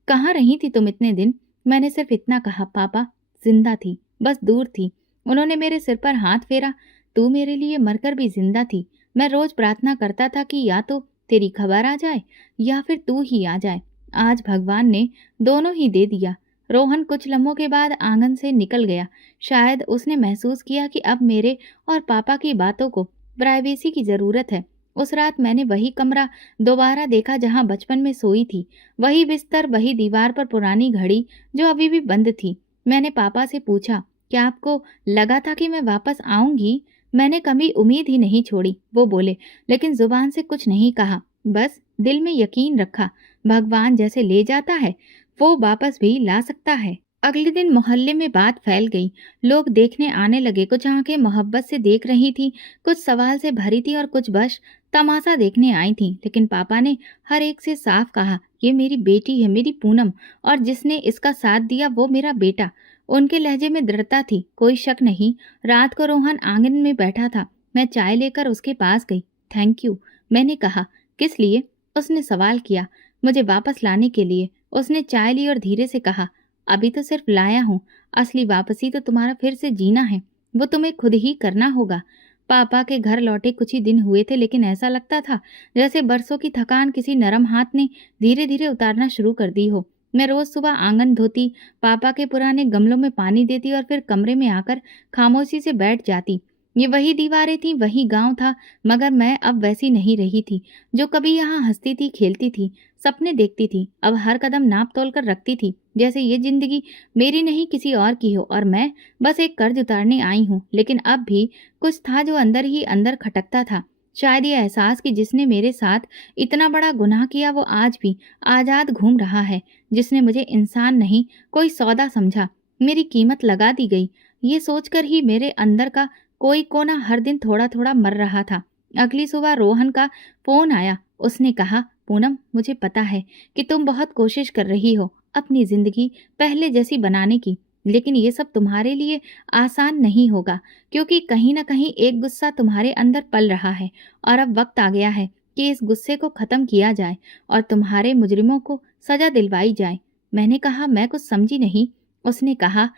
कहाँ रही थी तुम इतने दिन? मैंने सिर्फ इतना कहा, पापा जिंदा थी, बस दूर थी। उन्होंने मेरे सिर पर हाथ फेरा। तू मेरे लिए मरकर भी जिंदा थी। मैं रोज प्रार्थना करता था कि या तो तेरी खबर आ जाए या फिर तू ही आ जाए। आज भगवान ने दोनों ही दे दिया। रोहन कुछ लम्हों के बाद आंगन से निकल गया। शायद उसने महसूस किया कि अब मेरे और पापा की बातों को प्राइवेसी की जरूरत है। उस रात मैंने वही कमरा दोबारा देखा जहां बचपन में सोई थी। वही बिस्तर, वही दीवार पर पुरानी घड़ी जो अभी भी बंद थी। मैंने पापा से पूछा, क्या आपको लगा था कि मैं वापस आऊंगी? मैंने कभी उम्मीद ही नहीं छोड़ी, वो बोले, लेकिन जुबान से कुछ नहीं कहा। बस दिल में यकीन रखा, भगवान जैसे ले जाता है वो वापस भी ला सकता है। अगले दिन मोहल्ले में बात फैल गई। लोग देखने आने लगे। कुछ आंखें मोहब्बत से देख रही थी, कुछ सवाल से भरी थी और कुछ बस तमाशा देखने आई थी। लेकिन पापा ने हर एक से साफ कहा, ये मेरी बेटी है, मेरी पूनम, और जिसने इसका साथ दिया वो मेरा बेटा। उनके लहजे में दृढ़ता थी, कोई शक नहीं। रात को रोहन आंगन में बैठा था। मैं चाय लेकर उसके पास गई। थैंक यू, मैंने कहा। किस लिए? उसने सवाल किया। मुझे वापस लाने के लिए। उसने चाय ली और धीरे से कहा, अभी तो सिर्फ लाया हूँ, असली वापसी तो तुम्हारा फिर से जीना है। वो तुम्हें खुद ही करना होगा। पापा के घर लौटे कुछ ही दिन हुए थे, लेकिन ऐसा लगता था जैसे बरसों की थकान किसी नरम हाथ ने धीरे धीरे उतारना शुरू कर दी हो। मैं रोज सुबह आंगन धोती, पापा के पुराने गमलों में पानी देती और फिर कमरे में आकर खामोशी से बैठ जाती। ये वही दीवारें थी, वही गांव था, मगर मैं अब वैसी नहीं रही थी जो कभी यहाँ हंसती थी, खेलती थी, सपने देखती थी। अब हर कदम नाप तोल कर रखती थी, जैसे ये जिंदगी मेरी नहीं किसी और की हो और मैं बस एक कर्ज उतारने आई हूँ। लेकिन अब भी कुछ था जो अंदर ही अंदर खटकता था। शायद ये एहसास कि जिसने मेरे साथ इतना बड़ा गुनाह किया वो आज भी आजाद घूम रहा है। जिसने मुझे इंसान नहीं कोई सौदा समझा, मेरी कीमत लगा दी गई। ये सोचकर ही मेरे अंदर का कोई कोना हर दिन थोड़ा थोड़ा मर रहा था। अगली सुबह रोहन का फोन आया। उसने कहा, पूनम, मुझे पता है कि तुम बहुत कोशिश कर रही हो अपनी ज़िंदगी पहले जैसी बनाने की। लेकिन ये सब तुम्हारे लिए आसान नहीं होगा, क्योंकि कहीं न कहीं एक गुस्सा तुम्हारे अंदर पल रहा है और अब वक़्त आ गया है कि इस गुस्से को ख़त्म किया जाए और तुम्हारे मुजरिमों को सज़ा दिलवाई जाए। मैंने कहा, मैं कुछ समझी नहीं। उसने कहा,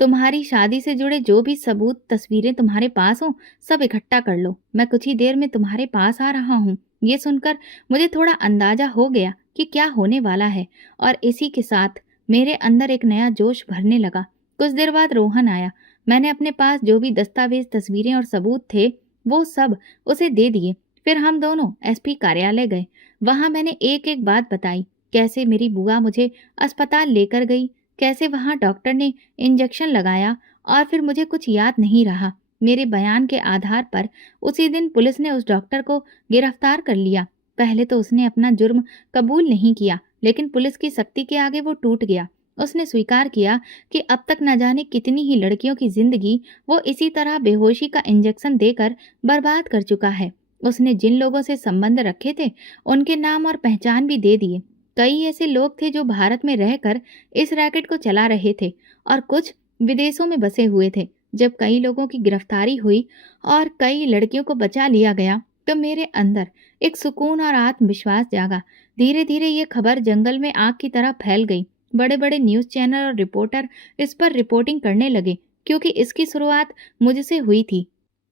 तुम्हारी शादी से जुड़े जो भी सबूत तस्वीरें तुम्हारे पास हों, सब इकट्ठा कर लो। मैं कुछ ही देर में तुम्हारे पास आ रहा हूँ। ये सुनकर मुझे थोड़ा अंदाजा हो गया कि क्या होने वाला है और इसी के साथ मेरे अंदर एक नया जोश भरने लगा। कुछ देर बाद रोहन आया। मैंने अपने पास जो भी दस्तावेज, तस्वीरें और सबूत थे, वो सब उसे दे दिए। फिर हम दोनों एसपी कार्यालय गए। वहां मैंने एक एक बात बताई, कैसे मेरी बुआ मुझे अस्पताल लेकर गई, कैसे वहां डॉक्टर ने इंजेक्शन लगाया और फिर मुझे कुछ याद नहीं रहा। मेरे बयान के आधार पर उसी दिन पुलिस ने उस डॉक्टर को गिरफ्तार कर लिया। पहले तो उसने अपना जुर्म कबूल नहीं किया, लेकिन पुलिस की सख्ती के आगे वो टूट गया। उसने स्वीकार किया कि अब तक न जाने कितनी ही लड़कियों की जिंदगी वो इसी तरह बेहोशी का इंजेक्शन देकर बर्बाद कर चुका है। उसने जिन लोगों से संबंध रखे थे, उनके नाम और पहचान भी दे दिए। कई ऐसे लोग थे जो भारत में रहकर इस रैकेट को चला रहे थे और कुछ विदेशों में बसे हुए थे। जब कई लोगों की गिरफ्तारी हुई और कई लड़कियों को बचा लिया गया, तो मेरे अंदर एक सुकून और आत्मविश्वास जागा। धीरे धीरे ये खबर जंगल में आग की तरह फैल गई। बड़े बड़े न्यूज़ चैनल और रिपोर्टर इस पर रिपोर्टिंग करने लगे, क्योंकि इसकी शुरुआत मुझसे हुई थी।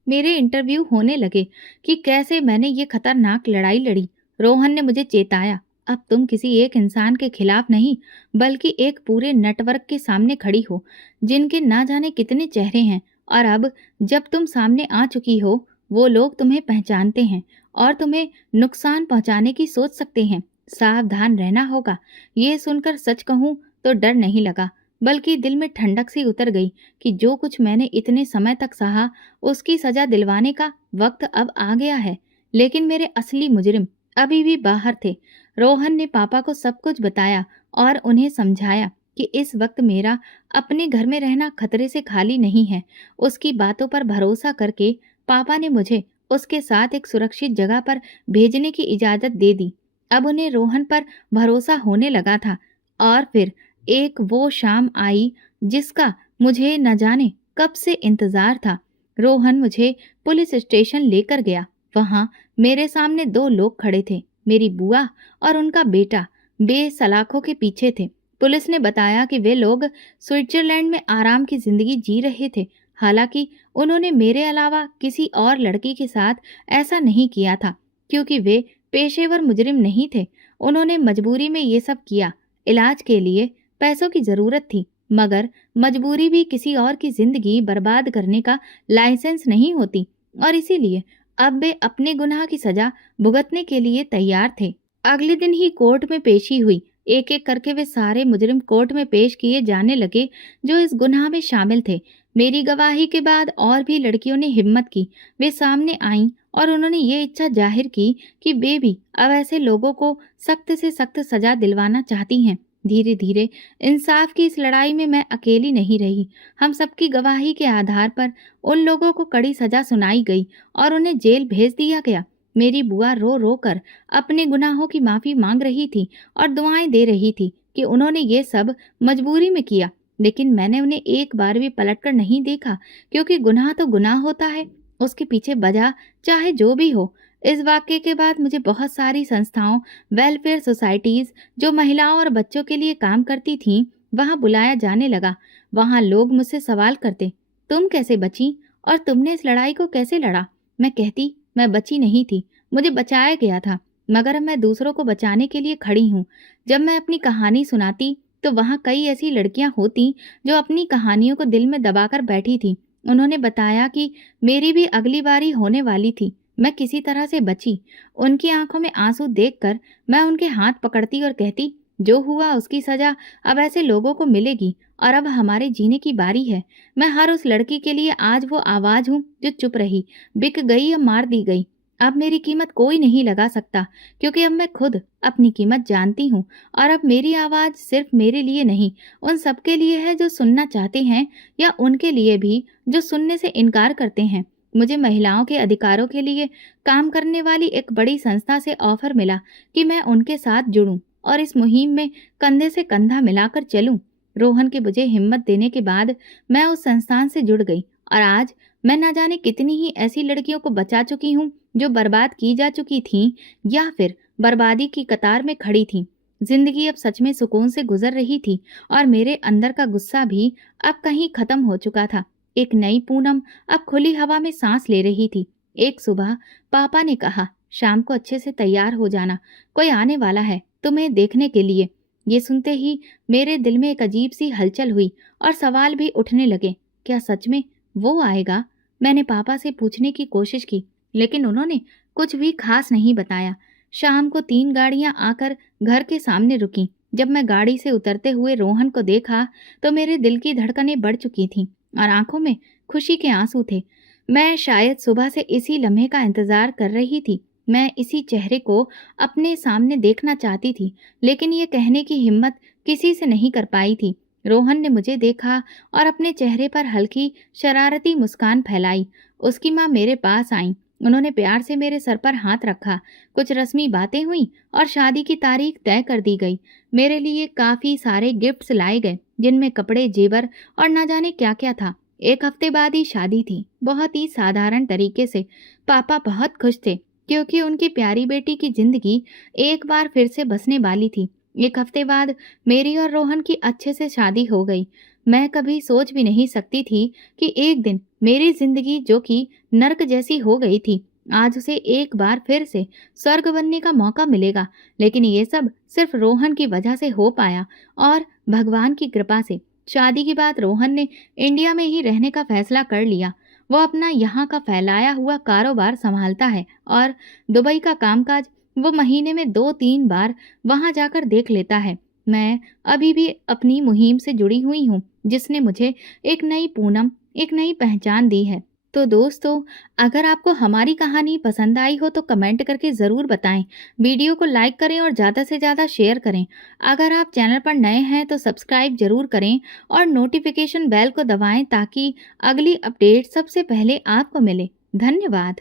मेरे इंटरव्यू होने लगे कि कैसे मैंने ये खतरनाक लड़ाई लड़ी। रोहन ने मुझे चेताया, अब तुम किसी एक इंसान के खिलाफ नहीं, बल्कि एक पूरे नेटवर्क के सामने खड़ी हो, जिनके ना जाने कितने चेहरे हैं। और अब जब तुम सामने आ चुकी हो, वो लोग तुम्हें पहचानते हैं और तुम्हें नुकसान पहुंचाने की सोच सकते हैं। सावधान रहना होगा। ये सुनकर सच कहूं तो डर नहीं लगा, बल्कि दिल में ठंडक सी उतर गई कि जो कुछ मैंने इतने समय तक सहा, उसकी सजा दिलवाने का वक्त अब आ गया है। लेकिन मेरे असली मुजरिम अभी भी बाहर थे। रोहन ने पापा को सब कुछ बताया और उन्हें समझाया कि इस वक्त मेरा अपने घर में रहना खतरे से खाली नहीं है। उसकी बातों पर भरोसा करके पापा ने मुझे उसके साथ एक सुरक्षित जगह पर भेजने की इजाज़त दे दी। अब उन्हें रोहन पर भरोसा होने लगा था। और फिर एक वो शाम आई जिसका मुझे न जाने कब से इंतज़ार था। रोहन मुझे पुलिस स्टेशन लेकर गया। वहाँ मेरे सामने दो लोग खड़े थे, मेरी बुआ और उनका बेटा बेसलाखों के पीछे थे। पुलिस ने बताया कि वे लोग स्विट्जरलैंड में आराम की जिंदगी जी रहे थे। हालांकि उन्होंने मेरे अलावा किसी और लड़की के साथ ऐसा नहीं किया था, क्योंकि वे पेशेवर मुजरिम नहीं थे। उन्होंने मजबूरी में ये सब किया। इलाज के लिए पैसों की जरूरत थी, मगर मजबूरी भी किसी और की जिंदगी बर्बाद करने का लाइसेंस नहीं होती, और इसीलिए अब वे अपने गुनाह की सजा भुगतने के लिए तैयार थे। अगले दिन ही कोर्ट में पेशी हुई। एक एक करके वे सारे मुजरिम कोर्ट में पेश किए जाने लगे जो इस गुनाह में शामिल थे। मेरी गवाही के बाद और भी लड़कियों ने हिम्मत की। वे सामने आईं और उन्होंने ये इच्छा जाहिर की कि वे भी अब ऐसे लोगों को सख्त से सख्त सजा दिलवाना चाहती हैं। धीरे धीरे इंसाफ की इस लड़ाई में मैं अकेली नहीं रही। हम सबकी गवाही के आधार पर उन लोगों को कड़ी सजा सुनाई गई और उन्हें जेल भेज दिया गया। मेरी बुआ रो रो कर अपने गुनाहों की माफ़ी मांग रही थी और दुआएं दे रही थी कि उन्होंने ये सब मजबूरी में किया। लेकिन मैंने उन्हें एक बार भी पलटकर नहीं देखा, क्योंकि गुनाह तो गुनाह होता है, उसके पीछे वजह चाहे जो भी हो। इस वाक़ये के बाद मुझे बहुत सारी संस्थाओं, वेलफेयर सोसाइटीज़ जो महिलाओं और बच्चों के लिए काम करती थीं, वहाँ बुलाया जाने लगा। वहाँ लोग मुझसे सवाल करते, तुम कैसे बची और तुमने इस लड़ाई को कैसे लड़ा? मैं कहती, मैं बची नहीं थी, मुझे बचाया गया था, मगर अब मैं दूसरों को बचाने के लिए खड़ी हूँ। जब मैं अपनी कहानी सुनाती तो वहाँ कई ऐसी लड़कियाँ होती जो अपनी कहानियों को दिल में दबाकर बैठी थी। उन्होंने बताया कि मेरी भी अगली बारी होने वाली थी। मैं किसी तरह से बची। उनकी आंखों में आंसू देखकर मैं उनके हाथ पकड़ती और कहती, जो हुआ उसकी सजा अब ऐसे लोगों को मिलेगी और अब हमारे जीने की बारी है। मैं हर उस लड़की के लिए आज वो आवाज़ हूँ जो चुप रही, बिक गई या मार दी गई। अब मेरी कीमत कोई नहीं लगा सकता, क्योंकि अब मैं खुद अपनी कीमत जानती हूँ। और अब मेरी आवाज़ सिर्फ मेरे लिए नहीं, उन सबके लिए है जो सुनना चाहते हैं, या उनके लिए भी जो सुनने से इनकार करते हैं। मुझे महिलाओं के अधिकारों के लिए काम करने वाली एक बड़ी संस्था से ऑफर मिला कि मैं उनके साथ जुड़ूं। और इस मुहिम में कंधे से कंधा मिलाकर चलूं। रोहन के मुझे हिम्मत देने के बाद मैं उस संस्थान से जुड़ गई और आज मैं न जाने कितनी ही ऐसी लड़कियों को बचा चुकी हूँ जो बर्बाद की जा चुकी थीं या फिर बर्बादी की कतार में खड़ी थीं। जिंदगी अब सच में सुकून से गुजर रही थी और मेरे अंदर का गुस्सा भी अब कहीं खत्म हो चुका था। एक नई पूनम अब खुली हवा में सांस ले रही थी। एक सुबह पापा ने कहा, शाम को अच्छे से तैयार हो जाना, कोई आने वाला है तुम्हें देखने के लिए। ये सुनते ही मेरे दिल में एक अजीब सी हलचल हुई और सवाल भी उठने लगे। क्या सच में वो आएगा? मैंने पापा से पूछने की कोशिश की, लेकिन उन्होंने कुछ भी खास नहीं बताया। शाम को 3 गाड़ियां आकर घर के सामने रुकीं। जब मैं गाड़ी से उतरते हुए रोहन को देखा तो मेरे दिल की धड़कनें बढ़ चुकी थीं और आंखों में खुशी के आंसू थे। मैं शायद सुबह से इसी लम्हे का इंतजार कर रही थी। मैं इसी चेहरे को अपने सामने देखना चाहती थी, लेकिन ये कहने की हिम्मत किसी से नहीं कर पाई थी। रोहन ने मुझे देखा और अपने चेहरे पर हल्की शरारती मुस्कान फैलाई। उसकी माँ मेरे पास आई। उन्होंने प्यार से मेरे सर पर हाथ रखा। कुछ रस्मी बातें हुई और शादी की तारीख तय कर दी गई। मेरे लिए काफी सारे गिफ्ट्स लाए गए, जिनमें कपड़े, जेवर और न जाने क्या क्या था। 1 हफ्ते बाद ही शादी थी, बहुत ही साधारण तरीके से। पापा बहुत खुश थे क्योंकि उनकी प्यारी बेटी की जिंदगी एक बार फिर से बसने वाली थी। 1 हफ्ते बाद मेरी और रोहन की अच्छे से शादी हो गई। मैं कभी सोच भी नहीं सकती थी कि एक दिन मेरी जिंदगी, जो कि नर्क जैसी हो गई थी, आज उसे एक बार फिर से स्वर्ग बनने का मौका मिलेगा। लेकिन ये सब सिर्फ रोहन की वजह से हो पाया और भगवान की कृपा से। शादी के बाद रोहन ने इंडिया में ही रहने का फैसला कर लिया। वो अपना यहाँ का फैलाया हुआ कारोबार संभालता है और दुबई का कामकाज वो महीने में 2-3 बार वहां जाकर देख लेता है। मैं अभी भी अपनी मुहिम से जुड़ी हुई हूँ, जिसने मुझे एक नई पूनम, एक नई पहचान दी है। तो दोस्तों, अगर आपको हमारी कहानी पसंद आई हो तो कमेंट करके ज़रूर बताएं। वीडियो को लाइक करें और ज़्यादा से ज़्यादा शेयर करें। अगर आप चैनल पर नए हैं तो सब्सक्राइब ज़रूर करें और नोटिफिकेशन बेल को दबाएं ताकि अगली अपडेट सबसे पहले आपको मिले। धन्यवाद।